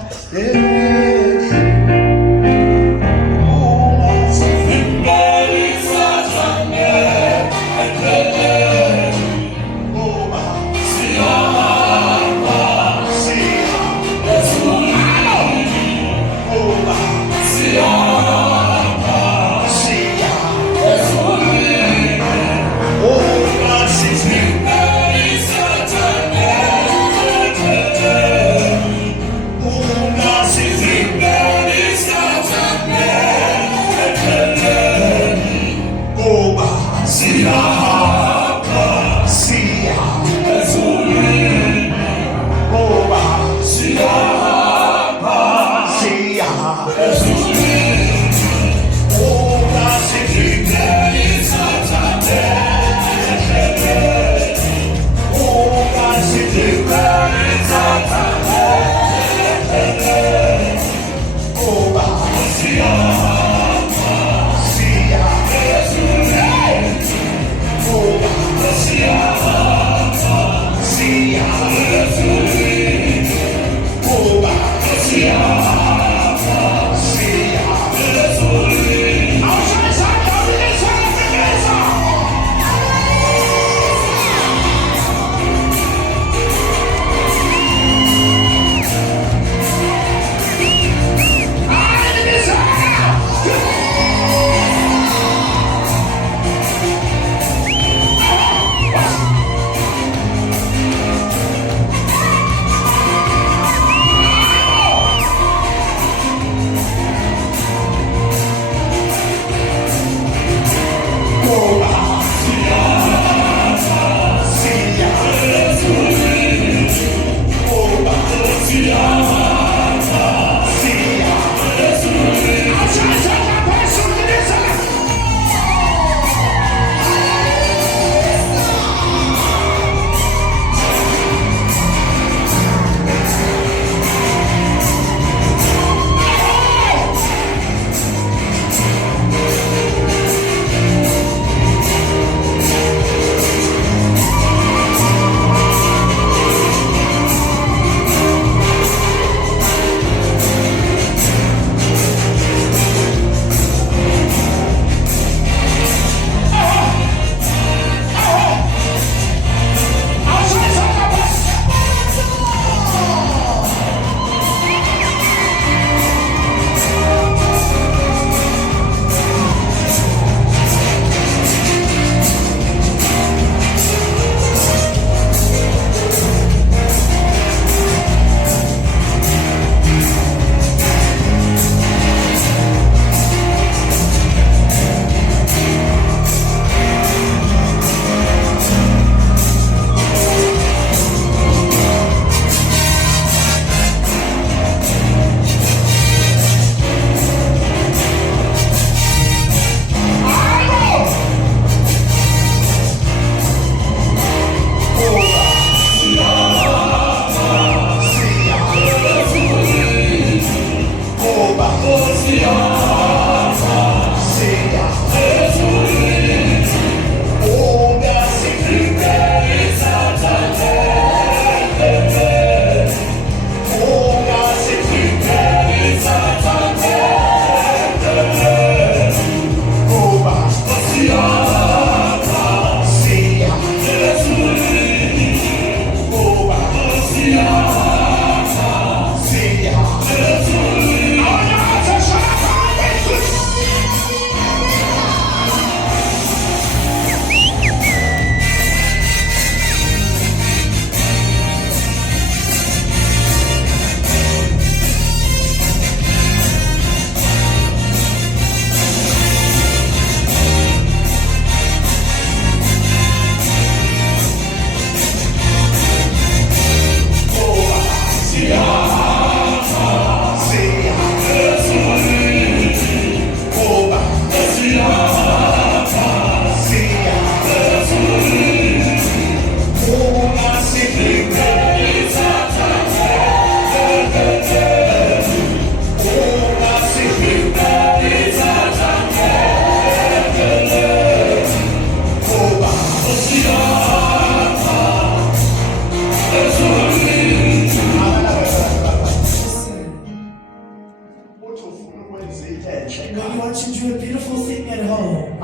When you want to do a beautiful thing at home,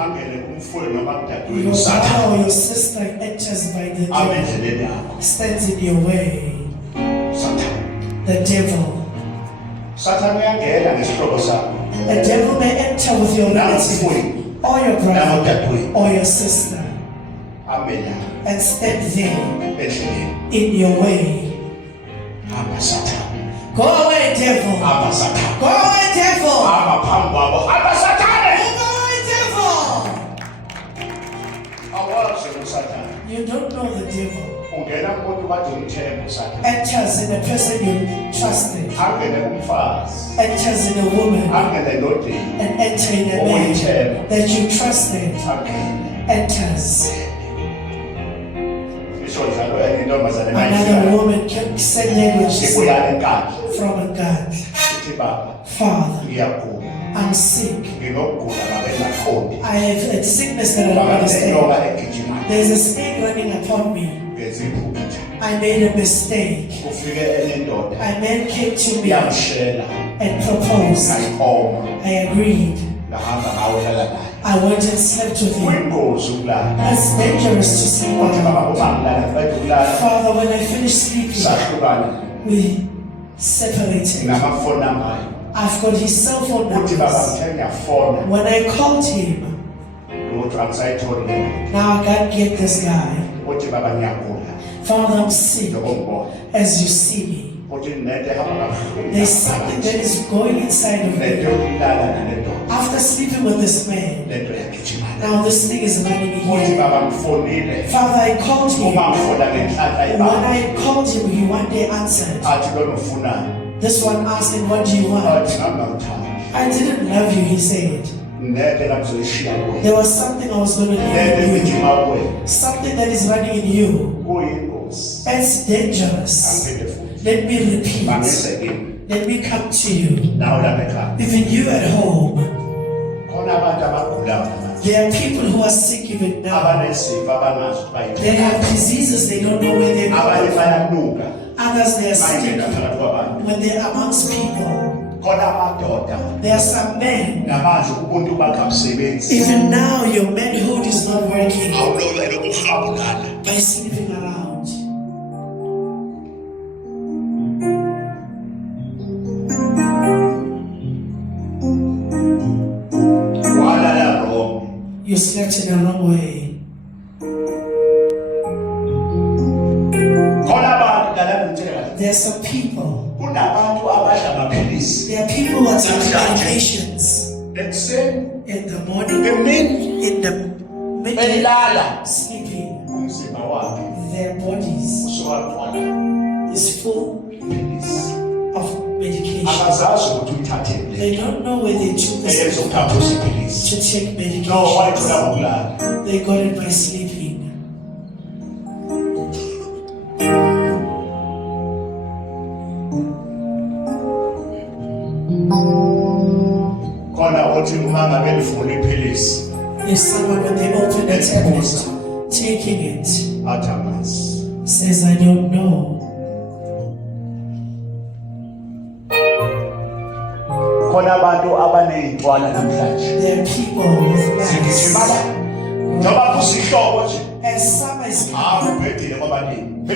your Satan. brother or your sister enters by the devil, stands in your way. The devil. The devil may enter with your relative, or your brother, or your sister, and stand there in your way. Go away, devil. Go away, devil. Go away, devil. You don't know the devil. Enters in a person you trusted. Enters in a woman. And enter in a man that you trusted. Enters. Another woman said language from a God. Father, I'm sick. I have a sickness that I don't understand. There's a snake running upon me. I made a mistake. A man came to me and proposed. I agreed. I went and slept with him. That's dangerous to sleep with. Father, when I finished sleeping, we separated. I've got his cell phone numbers. When I called him, now I can't get this guy. Father, I'm sick. As you see me, there's something that is going inside of me. After sleeping with this man, now this thing is running in here. Father, I called him. When I called him, he one day answered. This one asked him, what do you want? I didn't love you, he said. There was something I was going to leave you. Something that is running in you. It's dangerous. Let me repeat. Let me come to you. Even you at home. There are people who are sick even now. They have diseases, they don't know where they go. Others, they are sick when they are amongst people. There are some men. Even now, your manhood is not working by sleeping around. You slept in the wrong way. There are some people. There are people who are taking medications in the morning, in the midday, sleeping. Their bodies is full of medication. They don't know where they took this to take medication. They got it by sleeping. If someone, when they open the tablet, taking it, says, I don't know. There are people with lies. As summer is coming,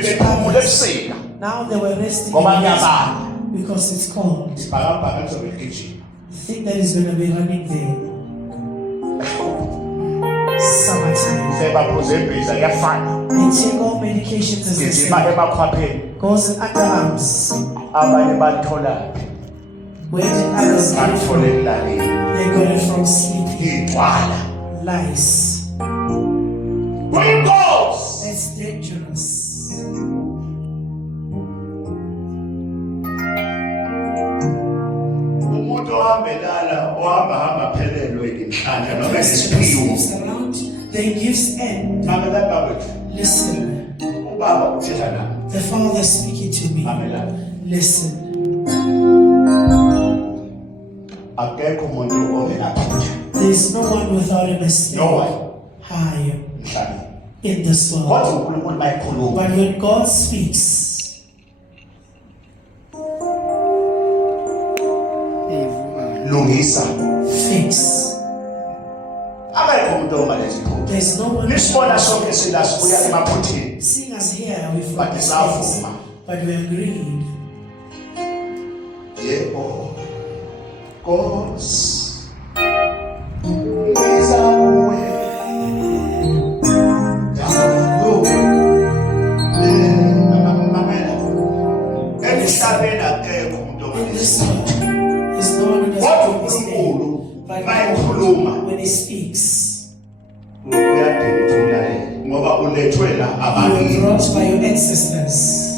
now they were resting because it's cold. Think that is going to be running there. Summertime. They take all medications as they say. Goes in underarms. Where did others get it from? They got it from sleeping. Lies. It's dangerous. Around, they gives end. Listen. The Father is speaking to me. Listen. There is no one without a mistake. Higher in this world. But when God speaks, lungisa Fix. akekho umuntu omalezipho There's no one. nisibona sonke silasibuya emaphuthini Seeing us here, we but find savuma but we agreed. yebo Nkosi ngizawe dalo mamela emhlabeni akekho umuntu In this omalezipho world, is no one who kodwa doesn't do uNkulunkulu but mayekhuluma when he speaks, uyadinga umlaleli ngoba ulethwe la you were abakini brought by your ancestors.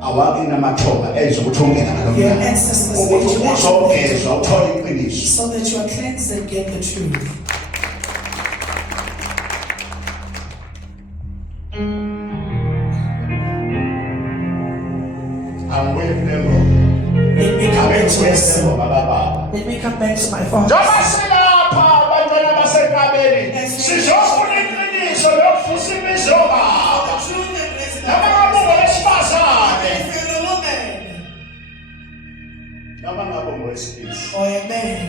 awakini amathonga enze ukuthi ungena Your ngalomnyaka ancestors ukuthi made you uzogezwa uthole iqiniso so that you are cleansed and get the truth. angwefemo Let me come back to abefemo myself. bababa Let me come back to my father. njengoba silapha abantwana basenkabeni sizofuna iqiniso lokuvusa imizoba nabangabongo besifazane nabangabongo besilisa Or a man.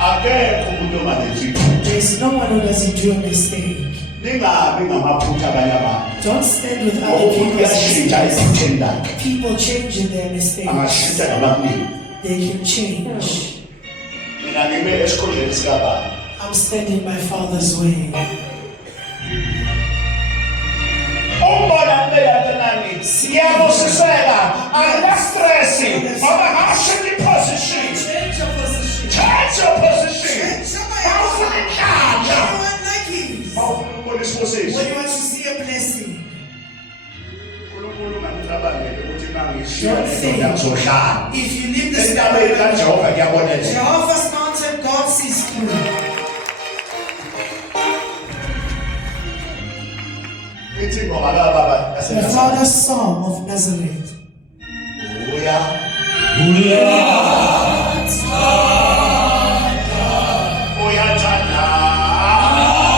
akekho umuntu omalezipho There is no one who doesn't do a mistake. ningabi ngamaphutha abanye abantu Don't stand with other ngokuthi people's uyashintsha mistakes. ephutheni lakhe People change in their mistakes. angashintsha nabakuningi They can change. mina ngime esikhundleni sikababa I'm standing my father's way. umbona kubelantanani ngiyabusiseka angina-stress ngoba ngashini i-position Change your position. change your position Change bawufuna inhlanhla When bawufuna ukubona isibusiso you want to see a blessing, unkulunkulu ungamcabangeli ukuthi uma ngishiya don't lendoda ngizohlala think if you leave this entabeni kajehova kuyabonela Jehovah's mountain, God sees through. ithi ngoba kababa The yasenazareth father's song of Nazareth. uya uyathanda abantwana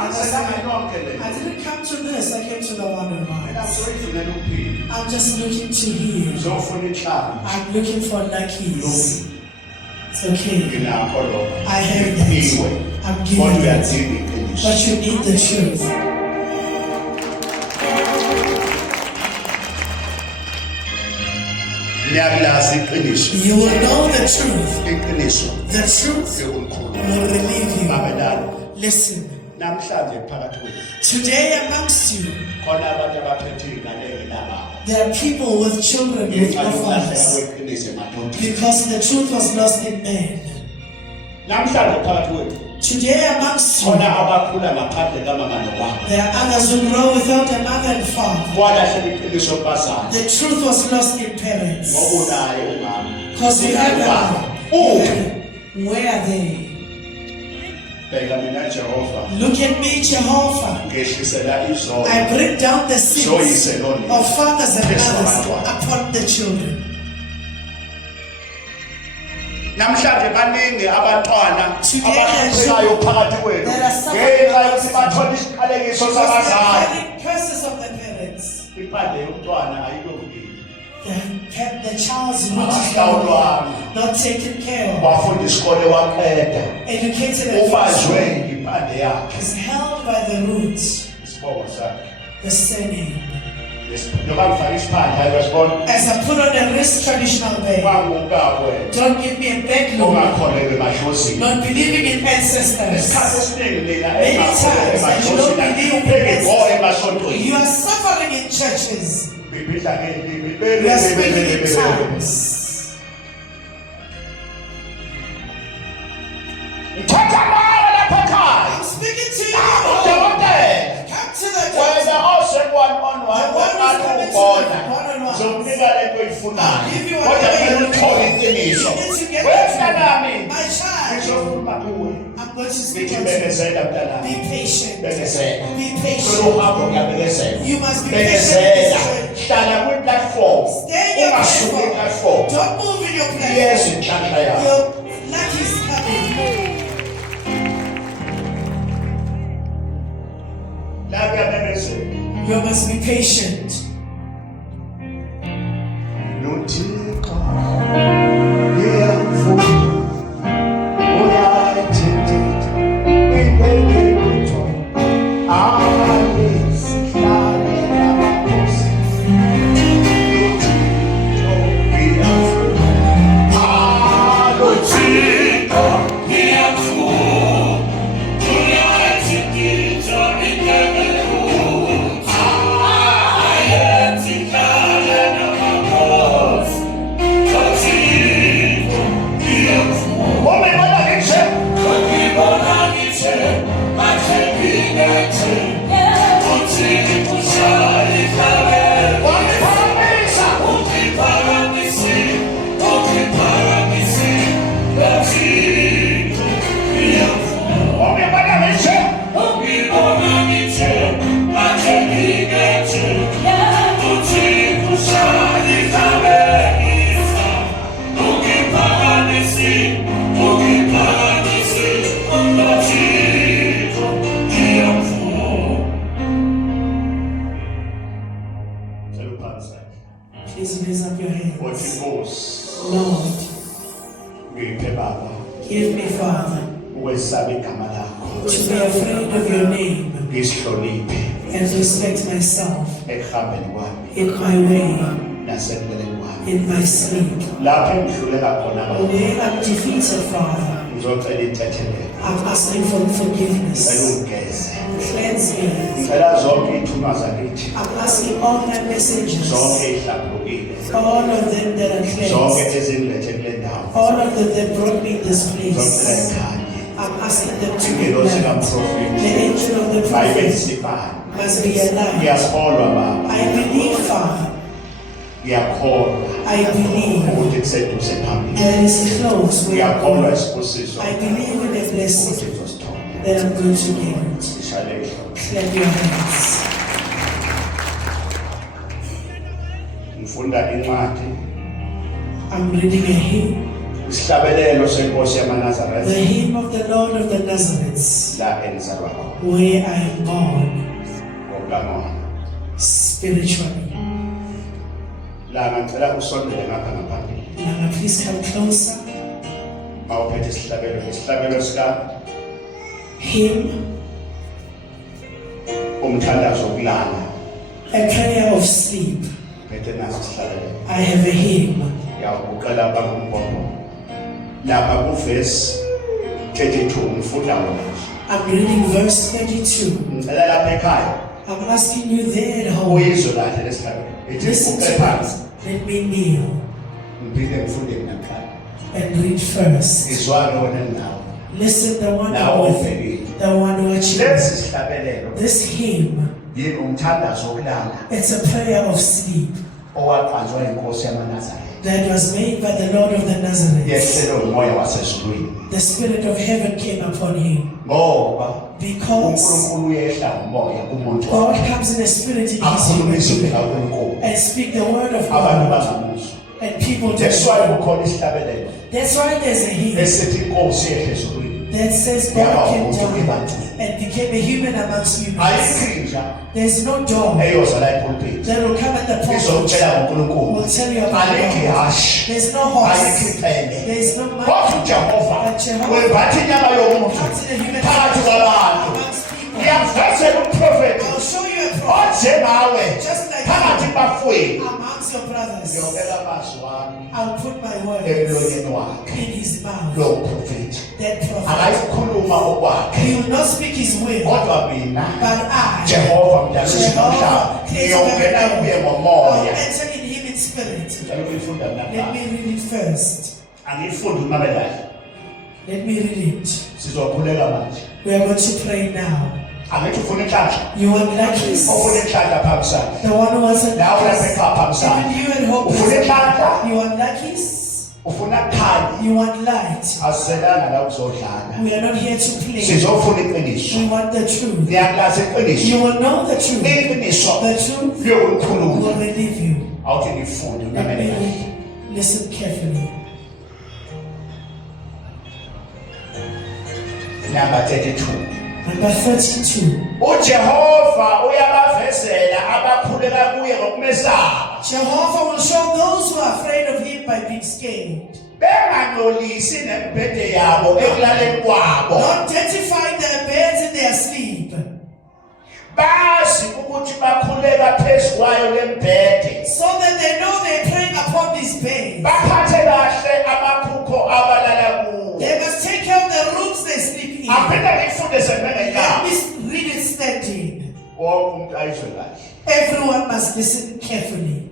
I didn't come to this, I came to the one-on-ones. I'm just looking to hear. I'm looking for luckies. It's okay. I heard that. I'm giving it. But you need the truth. You will know the truth. The truth will relieve you. Listen. Today amongst you, there are people with children with no fathers because the truth was lost in men. Today amongst you, khona abakhula ngaphandle kamama nobaba. there are others who grow without a mother and father. Kwalahle iqiniso kubazali. The truth was lost in parents. Ngoba unaye umama. Because you have them. Where are they? Bheka mina Jehova. Look at me, Jehovah. Ngehlisela izono. I break down the sins Zoyise nonina. of fathers and mothers upon the children. Namhlanje baningi abantwana Today, abahluphekayo phakathi kwethu. there are some Ngenxa yokuthi bathola isiqalekiso Because they are sabazali. carrying curses of the parents. Impande yomntwana ayilungile. The child's root is Abahlawulwanga. not taken care of. Wafunda isikole waqeda. Educated and Ubazwe impande yakhe. is held by the roots, Isibongo sakhe. the surname. Noma ngifaka isiphandla ayibasibona. As I put on a wrist traditional bag, Kwangumkakwe. don't give me a bed look, Ongakholelwe emahlosini. not believing in ancestors. Isikhathi esiningi mina Many engakholelwe times I emahlosini. don't believe in Angipheleke ancestors. ngo emasontweni. You are suffering in churches. Bibhidla ngendimi. You are speaking in tongues. Ngithatha nawe lapha ekhaya. I'm speaking to you. Udokotela. Come to the Wena doctor. ose-one on one, wena ubona. Zomnika lento oyifunayo. Kodwa kumele uthole iqiniso. Wemntanami, My child, ngizokhuluma kuwe. I'm going to speak Ngithi to you. bekezela mntanami. Be patient. Bekezela. Be Kumele patient. uhambe uyabekezela. You must be patient. Bekezela. in this Hlala kwi-platform. Stay in your Ungasuki platform. i-platform. Don't move in your place. Iyeza inhlanhla yakho. Your luck is coming. La kuyabekezela. You must be patient. Nothixo, ngiyakufuna. Uyayithintitha, ngibeke kutho. Ayisihlale namakhosi. Nothixo, ngiyakufuna. Nothixo, ngiyakufuna. Uyayithintitha, ngibeke kutho. Ayisihlale namakhosi. Please raise up your hands. Lord, Lord, give me, Father, ukwesaba igama lakho, to be afraid of your name ngizihloniphe and respect myself ekuhambeni kwami in my way, nasekuleleni kwami. in my sleep. Lapho engidlulela khona Where I'm defeated, Father, ngizocela intethelelo, I'm asking for forgiveness. elungeze. Cleanse me. Ngicela zonke iy'thunywa zakithi, I'm asking all my messages, zonke ey'hlambulukile, all of them that are zonke cleansed, ezingilethe kule ndawo, all of them that brought me this ngizocela place. ikhanye. I'm asking them to be Ingelosi alive. kaMprofethi The angel of the mayibe prophet isibane. must be alive. Ngiyakholwa Baba, I believe, Father, ngiyakholwa I believe ukuthi kuseduze phambili. that is close where I'm Ngiyakholwa going. isibusiso I believe in the ukuthi blessing uzosithola. that I'm going to get. Sishale ihlombe. Clap your hands. Ngifunda incwadi, I'm reading a hymn, isihlabelelo senkosi the yamaNazaretha hymn of the Lord of the Nazareth, la engizalwa khona where I am born ngokukamoya. spiritually. La ngicela usondele ngapha ngaphambili. Now, please come closer. Mawuphethe isihlabelelo sika Hymn, umthandazo wokulala. a prayer of sleep. Phethe naso isihlabelelo. I have a hymn. Yawuqala bangumbombo. Lapha kuvesi 32 ngifunda wona. I'm reading verse 32. Ngicela lapha ekhaya I'm asking you there at home. uyizwe kahle lesihlabelelo. Ithi Listen uke to phansi. it. Let me kneel Ngiphinde ngifunde mina kuqala. and read first. Izwane wena nawe. Listen, the one Now, with okay. the one watching. Lesi sihlabelelo This hymn, yini umthandazo wokulala it's a prayer of sleep owaqanjwa inkosi yamaNazaretha. that was made by the Lord of the Nazareth. Yehlelo umoya wasezulwini. The Spirit of heaven came upon him Ngoba because uNkulunkulu uyehla ngomoya kumuntu God comes in a spirit in his akhuluma human izwi being likaNkulunkulu. and speak the word of Abantu God bangamuzwa. and people do. That's why kukhona isihlabelelo That's why there's a hymn esithi inkosi yehle ezulwini. that says God came down and became a human amongst humans. Ayikho There's no dog eyoza la epulpit. that will come at the pulpit Izokutshela ngoNkulunkulu. will tell you about Ayikho God. hash. There's no horse. Ayikho ipene. There's no Kodwa mountain. uJehova But Jehovah wembatha inyama yomuntu comes in a human phakathi form kwabantu. amongst people. Ngiyakuvezela umprofeti I'll show you a prophet onjengawe just like phakathi you bafweni. amongst your brothers. Ngiyobeka amazwi wami I'll put my words emlonyeni wakhe. in his mouth. Lo mprofeti That prophet. akayikhuluma okwakhe He will not speak his will, kodwa mina but I, Jehova mdalisi nomhlaba Jehovah, creator of ngiyongena kuye everything, I'll ngomoya. enter in him in spirit. Ngicela ukuyifunda Let lapha. me read it first. Angiyifundi umabelayo. Let me read it. Sizokhuleka manje. We are going to pray now. Angithi ufuna inhlanhla. You want luckies? Ufuna inhlanhla phambi sakhe. The one who wasn't Nawe lapha luckies. ekhaya phambi Even sakhe. you at home. Ufuna inhlanhla. You want luckies? Ufuna khanya. You want light? Asizelanga la ukuzodlala. We are not here to play. Sizofuna iqiniso. We want the truth. Niyalazi iqiniso. You will know the truth. Iqiniso The truth liyokukhuluma. will relieve you. Awuthi ngifunde Let me unamele kahle. read. Listen carefully. Number 32. Number 32. uJehova uyabavezela abakhuleka kuye ngokumesaba. Jehovah will show those who are afraid of him by being scared. Bengangcolisi nembhede yabo ekulaleni kwabo. Not dirtify their beds in their sleep. Bazi ukuthi bakhuleka phezu kwayo lembhede. So that they know they're praying upon this bed. Baphathe kahle amaphupho abalala kuwo. They must take care of the rooms they sleep in. Aphinde ngifunde semene Let la. me read it standing. Wonke umuntu ayizwe kahle. Everyone must listen carefully.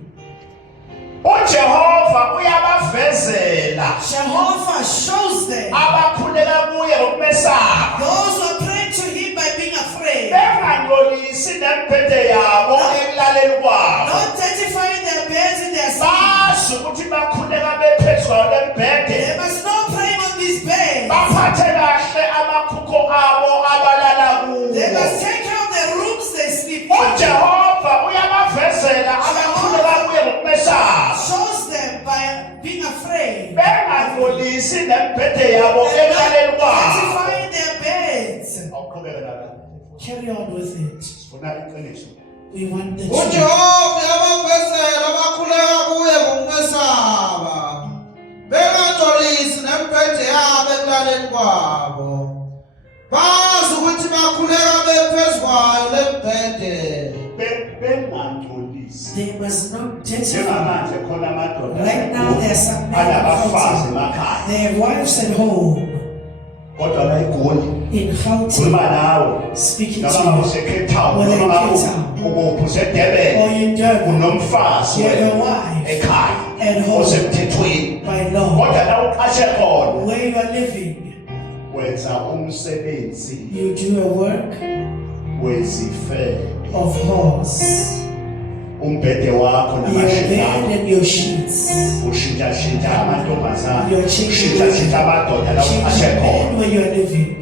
uJehova uyabavezela Jehovah shows them abakhuleka kuye ngokumesaba. those who are praying to him by being afraid. Bengangcolisi nembhede yabo ekulaleni kwabo. Not dirtifying their beds in their sleep. Bazi ukuthi bakhuleka bephezu kwayo lembhede. They must not pray on these beds. Baphathe kahle amaphupho abo abalala kuwo. They must take care of the rooms they sleep in. uJehova uyabavezela abakhuleka kuye ngokumesaba. Shows them by being afraid. Bengangcolisi nembhede yabo They're ekulaleni not kwabo. dirtifying their beds. Awuqhubeke lapha. Carry on with it. Sifuna iqiniso. We want the truth. uJehova uyabavezela abakhuleka kuye ngokumesaba. Bengangcolisi nembhede yabo ekulaleni kwabo. Bazi ukuthi bakhuleka bephezu kwayo lembhede. Bengangcolisi. They must not dirtify. Njengamanje khona amadoda Right now there are some men anabafazi in emakhaya. Gauteng. They have wives at home Kodwa la eGoli in Gauteng khuluma nawe. speaking Noma to ngabe you. useCape Town Whether noma in ngabe Cape Town ukuphi or useDurban in Durban unomfazi You have a wena wife ekhaya at home. osemthethweni. by law. Kodwa la uqashe khona Where you are living, wenza umsebenzi you do a work wezifebe. of horse. Umbhede wakho Your bed namashidlana and your sheets. ushintsha amantombazana You're changing ushintsha amadoda la uqashe Change the khona. bed where you are living.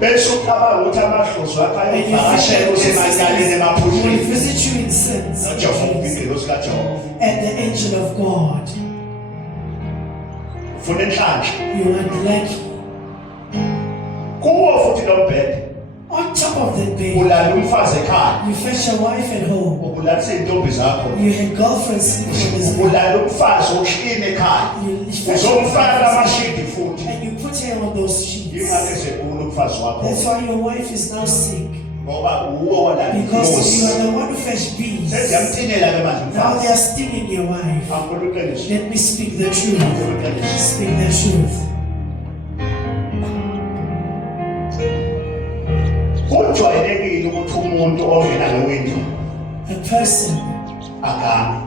Bese uqaba ukuthi amahloso akho And you ayovakashela usemanyaleni will emaphusheni. visit you in sins. noJehova ubingelosi kaJehova. And the angel of God. Ufuna inhlanhla. You want lucky. Kuwo futhi lo mbhede On top of the bed, ulala umfazi ekhaya. you fetch a wife at home. Ubulalisa iy'ntombi zakho. You had girlfriends sleeping on this bed. Ulala umfazi oshini ekhaya. You fetch Uzomfaka a amashidi futhi. and you put her on those sheets. Yingakho ezegula umfazi wakho. That's why your wife is now sick. Ngoba uwo olala Because inkosi. you are the one who fetched bees. Seziyamtinela-ke manje Now they umfazi. are stinging your wife. Angifuna uqiniso. Let me speak the truth. Angifuna uqiniso. Speak the truth. Kujwayelekile ukuthi umuntu ongena ngewindi A person agame.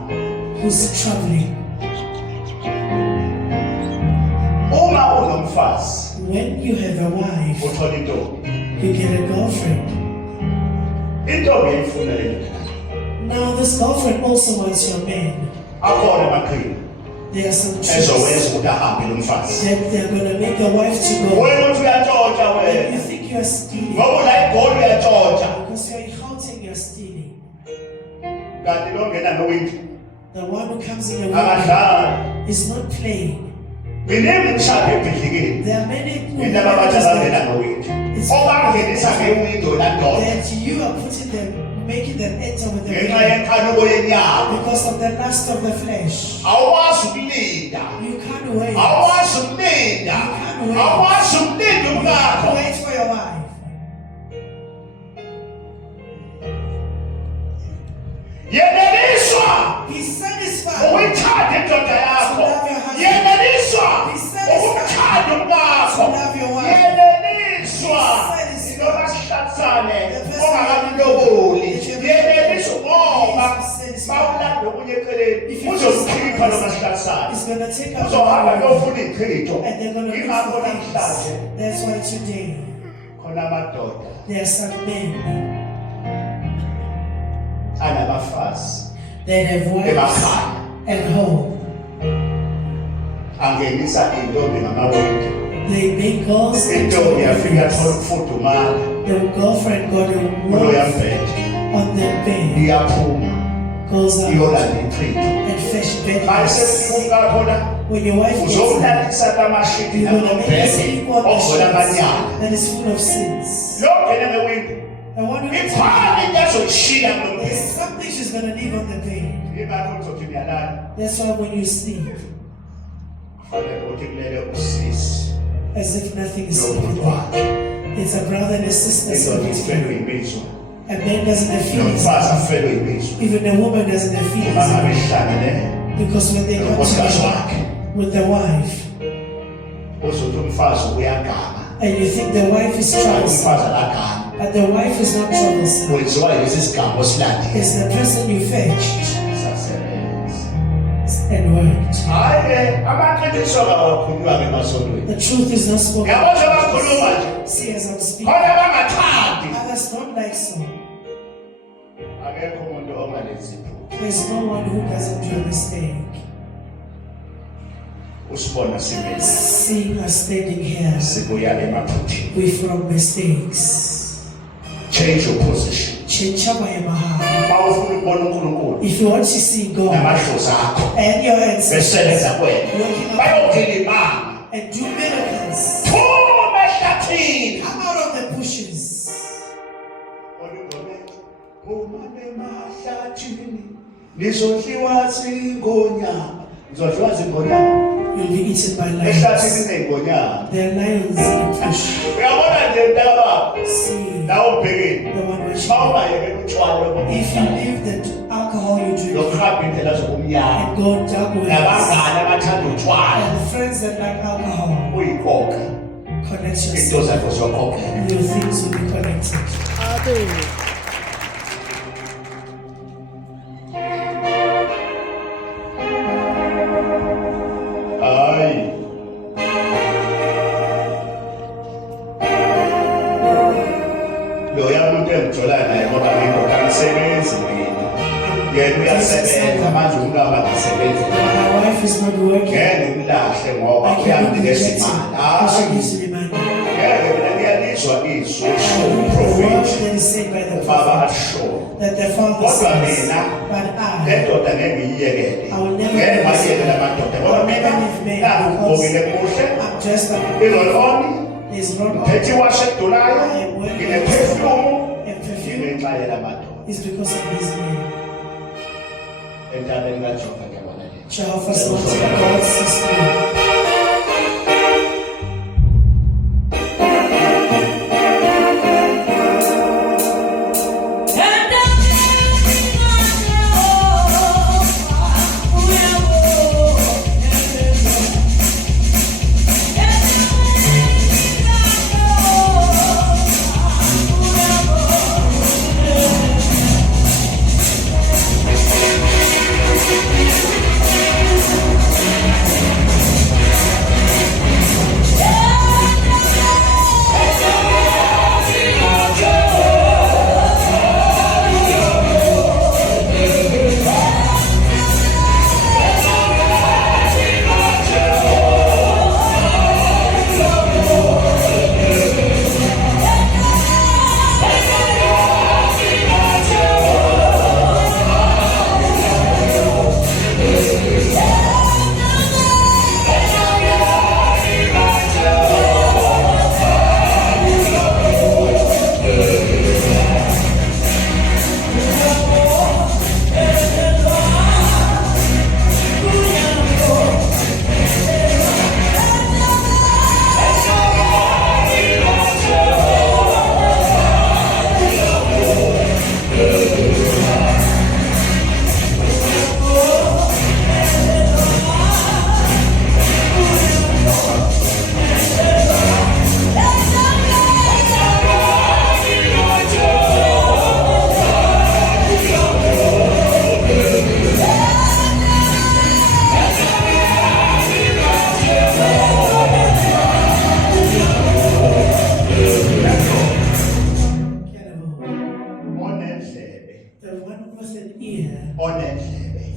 who's traveling When you have a wife, you get a girlfriend. Now this girlfriend also wants your man. There are some tricks that they're going to make the wife to go. When you think you're stealing, because you're insulting, you're stealing. The one who comes in the window is not playing. There are many women that you are putting them, making them enter with the window because of the lust of the flesh. You can't wait. You can't wait for your wife. Be satisfied. To love your husband. Be satisfied. To love your wife. It's going to take us and they're going to look for things. That's why today there are some men that have wives at home. They make girls into the girlfriend got a wife on their bed, goes out and fetch bed. When your wife gets there, you're going to make her sleep on the sheets that is full of sins. I want you to there's something she's going to leave on the bed. That's why when you sleep, as if nothing is sleeping there. It's a brother and a sister sleeping. A man doesn't have feelings. Even a woman doesn't have feelings. Because when they come together with the wife, and you think the wife is troublesome, but the wife is not troublesome. It's the person you fetched and worked. The truth is not spoken. See, as I'm speaking, others don't like so. There's no one who doesn't do a mistake. Seeing us standing here, we're from mistakes. Change your position. If you want to see God and your ancestors working up and do miracles, come out of the bushes. You'll be eaten by lions. There are lions in the bush. See, the one which if you leave the alcohol you drink and go dark ways, and friends that like alcohol, connect yourself. Your things will be connected. My wife is not working. I cannot reject her because she gives me money. The word that is said by the prophet, that the father says, but I will never leave men because I'm just a there's not I am wearing and perfume is because of his name. Jehovah wants God's system.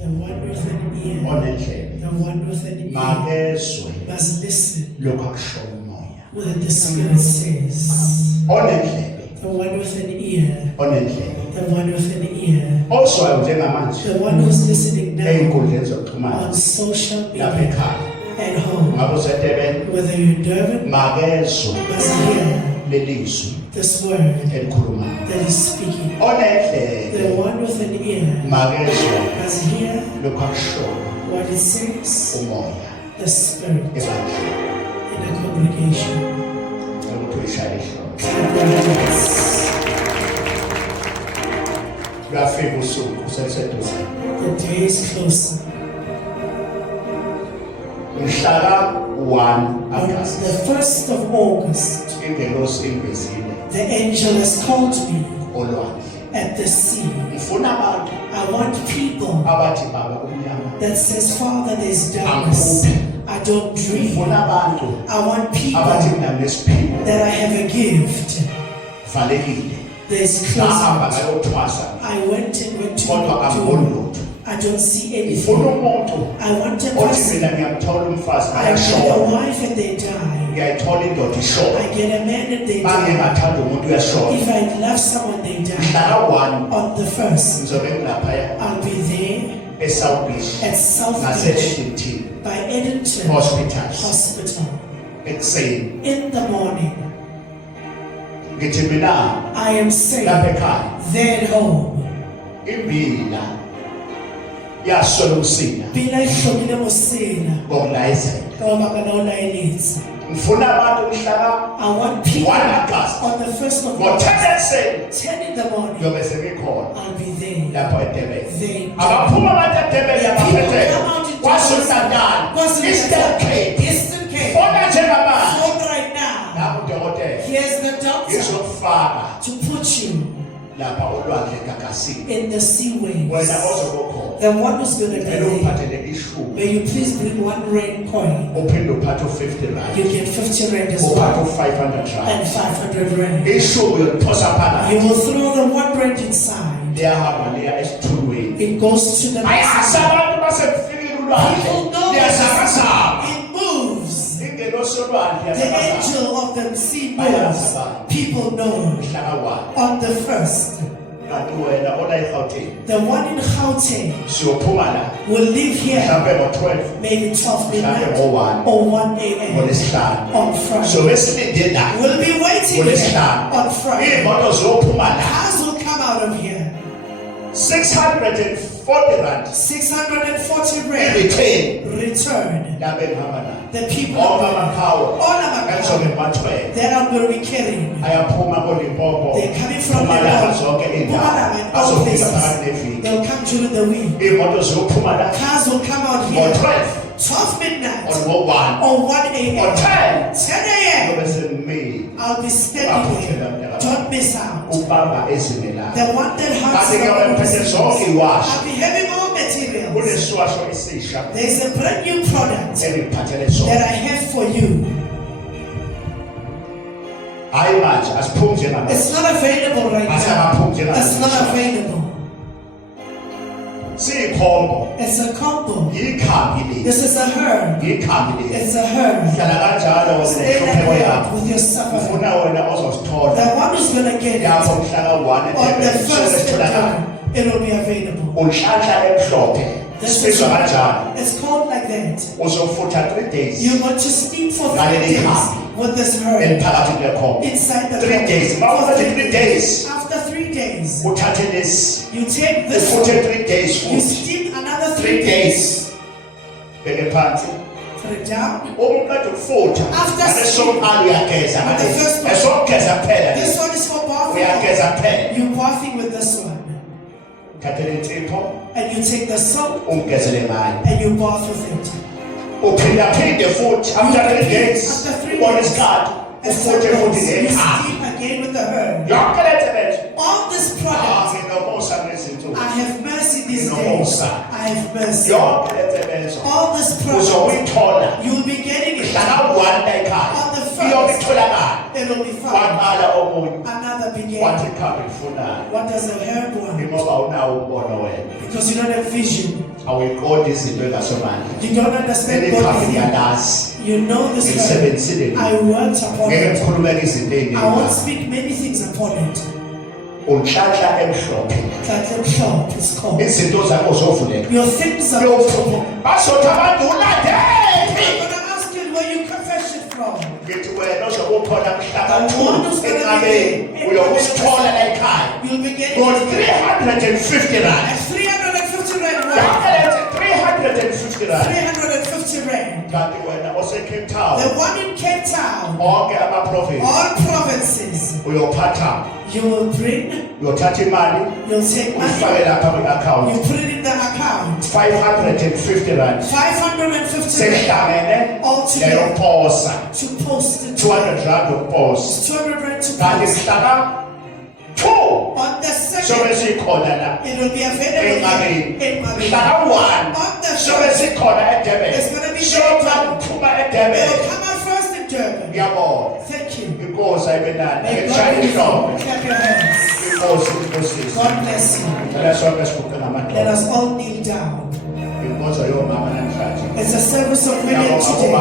The one with an ear. onendlebe The one with an ear. makezwe Must listen lokho akusho umoya. what the Spirit says. Onendlebe, The one with an ear. onendlebe. The one with an ear. Also njengamanje The one who's listening now ey'nkundleni zokuxhumana on social lapha media ekhaya. at home. Ngabe usedebeni Whether you're in Durban, makezwe must hear lelizwi this word elikhulumayo. that he's speaking. Onendlebe The one with an ear makezwe must hear lokho akushoyo what it says, umoya the Spirit ebandleni. in a congregation. Ukuthi uyishayele ihlombe. Clap your hands. Kuyafika usuku seliseduze. The day is closer. Mhlaka 1 On August the 1st of August, ingelosi ingibizile the angel has called me olwandle. at the sea. Ngifuna abantu I want people abathi baba umnyama. that says, Father, there's darkness. I don't dream. Ngifuna abantu I want abathi people mina nesiphiwo that I have a gift. valekile. There's Ngahamba closet. ngayothwasa I went to kodwa angiboni lutho. I don't see Ngifuna anything. umuntu I want a othi person. mina ngiyamthola umfazi I get a ayashona. wife and they die. Ngiyayithola indoda ishona. I get a man and they Uma die. ngingathanda umuntu uyashona. If I love someone, they die. Mhlaka 1 On the 1st, ngizobe ngilaphaya I'll be there eSouth Beach at South Beach nase-Edington by Edenton Hospitals Hospital ekuseni. in the morning. Ngithi mina I am safe lapha ekhaya there at home. imbila yasola umsila Bila ihlomile mosela ngokulayizela. ngoba kanawulayelisa. Ngifuna abantu mhlaka I want people 1 August on the 1st of ngo-10 August, ekuseni 10 in the morning. ngiyobe sengikhona I'll be there. lapho eDurban. There. Abaphuma abantu eDurban abaphethe People come out in KwaZulu-Natal, Eastern Cape. Eastern Cape. Fona njengamanje Phone right now. lapho udokotela Here's the doctor ngizokufaka to put you lapha olwandle egagasini. in the sea Wena waves. ozobokhona The one who's going to be kumele there. uphathele ishumi, May you please bring 1 rain coin. uphinde uphathe u-50 You rand, get 50 rand as uphathe well. u-500 And rand. 500 rand. Ishumi uyoliphosa You phakathi will throw the 1 rand inside. liyahamba liya esithulweni. It goes to the Ayazi abantu basebufikile ulwandle People know liyazakazama. it moves. Ingelosi yolwandle The liyazakazama. angel of the sea moves. People know. Mhlaka 1 On the 1st, kanti wena ola eGauteng the one in Gauteng siyophuma la will leave here mhlawumbe ngo-12 maybe 12 midnight mhlawumbe ngo-1 or 1 a.m. ngoLwesihlanu. on Friday. Sobe silinde la We'll be waiting here ngoLwesihlanu. on Friday. Iy'moto ziyophuma la Cars will come out of here. 640 rand 640 in rand return return. la bengihamba la The people onke of amakhawo all of our engizobe people ngibathwele that I'm going to be carrying. ayaphuma koLimpopo They're coming from the Mpumalanga north, zonke iy'ndawo Mpumalanga and all azofika phakathi places. neviki. They'll come during the week. Iy'moto ziyophuma la Cars will come out here ngo-12 12 midnight or ngo-1 or 1 or a.m. 10 10 a.m. zobe sengimile I'll be standing here. Don't miss out. ubamba ezinye la The one that has kanti-ke wemphethe zonke iwashi I'll be having all materials. kunesiwasho esisha There's a brand new product engiphathele that sona. I have for you. Hayi manje asiphumi njengamanje. It's not available right now. Asingakaphumi It's not njengamanje. available. Siyikhombo, It's a combo. yikhambi leli, This is a herb. yikhambi leli. It's a herb. Hlala kanjalo wena Stay like nenhlupheko that yakho. with your suffering. Ufuna wena ozosithola The one who's going to get it lapho on mhlaka 1 the eThekwini first sitholakala. time, it will be available. Unhlanhla emhlophe. This is Sibizwa kanjalo. it's called like that. Uzofutha 3 days You're going to steep for 3 Ngaleli days khambi. with this herb eliphakathi kwekhombo. inside the 3 cup. days. Mawuthathe 3 days. After 3 days, Uthathe lesi. you take this Ufuthe one, 3 days you futhi. steep another 3 3 days. Beke phansi. Put it down. Uma uqeda ukufutha, After abesokuqala uyageza The ngale. first one. Esokugeza kuphela. This one is for bathing. Uyageza kuphela. You're bathing with this one. Thathele insipho, And you take the soap umgezele ngayo. and you bath with it. Uphindaphinde futhi after 3 days. After 3 Ubone days, isikhathi. and Ufuthe some futhi days, you ngekhaya. steep again with the herb. Yonke le nsebenzo. All this product, Nginomusa ngezinsuku. I have mercy these No days. more, sir. I have mercy. Yonke le nsebenzo. All this product, Uzowuyithola. you'll be getting it Mhlaka 1 la ekhaya. on the first. It will be found. Another began. What does the herb want? Because you don't have vision. You don't understand God. You know this herb. I worked upon it. I won't speak many things upon it. Tlatla emhlophe is called. Your things are open. I'm gonna ask you where you confess it from. The one who's gonna be you'll be getting 350 rand. 350 rand. 350 rand. The one in Cape Town. All provinces. You will bring. You'll take money. You put it in the account. 550 rand. 550 rand. All together. To post it. 200 rand to post. 200 rand to post. On the second, it will be available in Mabini. On the third, it's going to be Durban. It will come out first in Durban. Thank you. May God bless you. Clap your hands. God bless you. Let us all kneel down. It's a service of women today.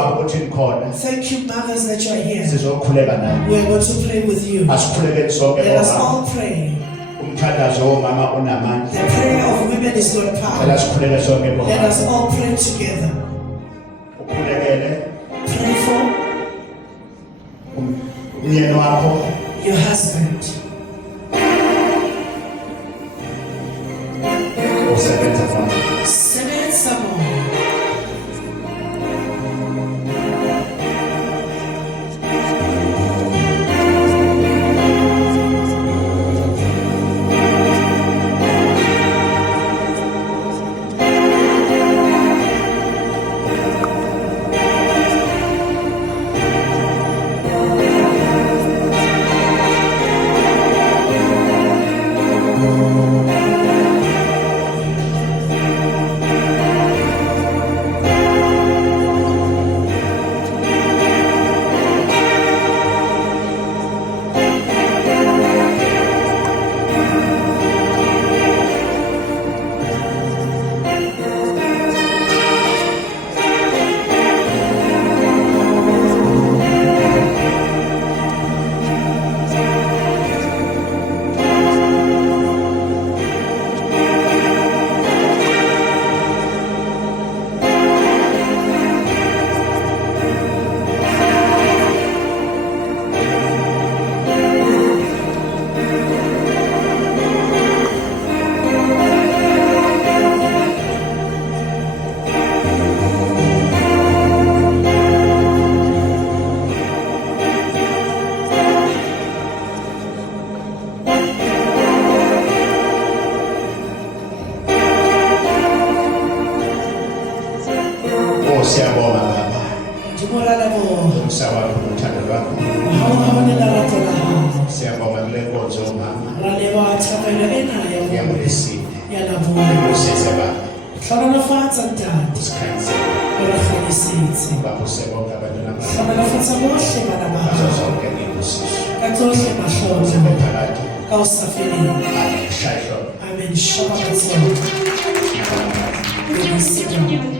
Thank you, mothers, that you are here. We are going to pray with you. Let us all pray. The prayer of women is God's power. Let us all pray together. Pray for your husband. 7 some more. Amen.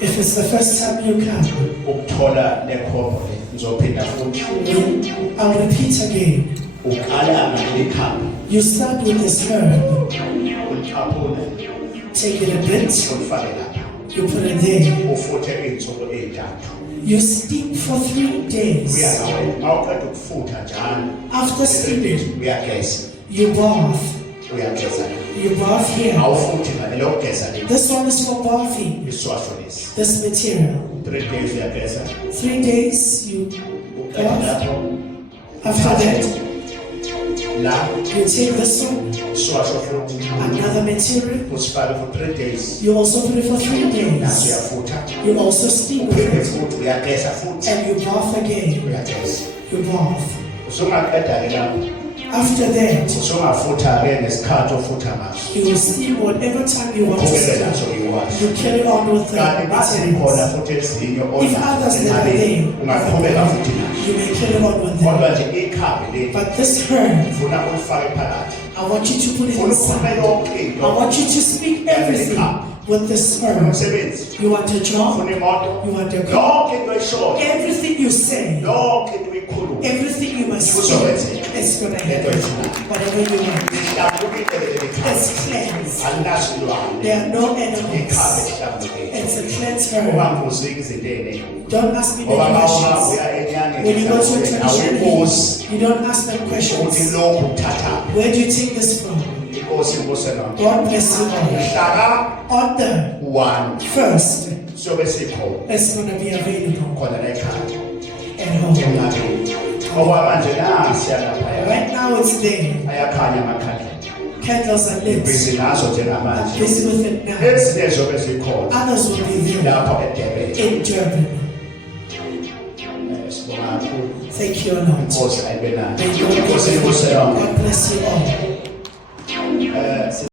If it's the first time you come, I'll repeat again. You start with this herb. Take it a bit. You put it there. You steam for 3 days. After steaming, you bath. You bath here. This one is for bathing. This material. 3 days you bath. After that, you take this one. Another material. You also put it for 3 days. You also steam with it. And you bath again. You bath. After that, usungafutha ke ngesikhathi ofutha ngaso you will steal whatever time you want to uqhubeke steal. naso ikwazi You carry on with the kanti masikhona materials. futhi ezinye If others that are there, ungaqhubeka futhi naso you may carry on with them. kodwa nje ikhambi leli But this herd, ufuna ulifake phakathi I want you to put it ufuna inside. ukhulume yonke I into want you to speak everything with this ufuna herd. umsebenzi You want a job? ufuna imoto You want a car? yonke into eshoyo Everything you say, yonke into uyikhuluma everything you must speak, it's going to happen. Whatever you want. It's cleansed. alinasilwane There are no enemies. ikhambi lihlambulukile It's a cleansed herd. unganguziki izinto ey'ningi Don't ask me the ngoba uma questions. ubuya enyangeni When you go to a tradition, awuyibuzi you don't ask them ukuthi questions. lokhu uthatha Where do you take this from? inkosi ibusenona God bless you all. mhlaka On the 1 first, sobe sikhona it's going to be available khona la ekhaya at home. emngcwabeni okwamanje nasiya laphaya Right now it's there. ayakhanya amakhandlela Candles are lit. busy ngazo I'm njengamanje busy with it now. ezinye zobe zikhona Others will be there lapho eDurban in Durban. sibonga kakhulu Thank you, Lord. inkosi ayibe nayo May God inkosi bless you. ibusenona God bless you all.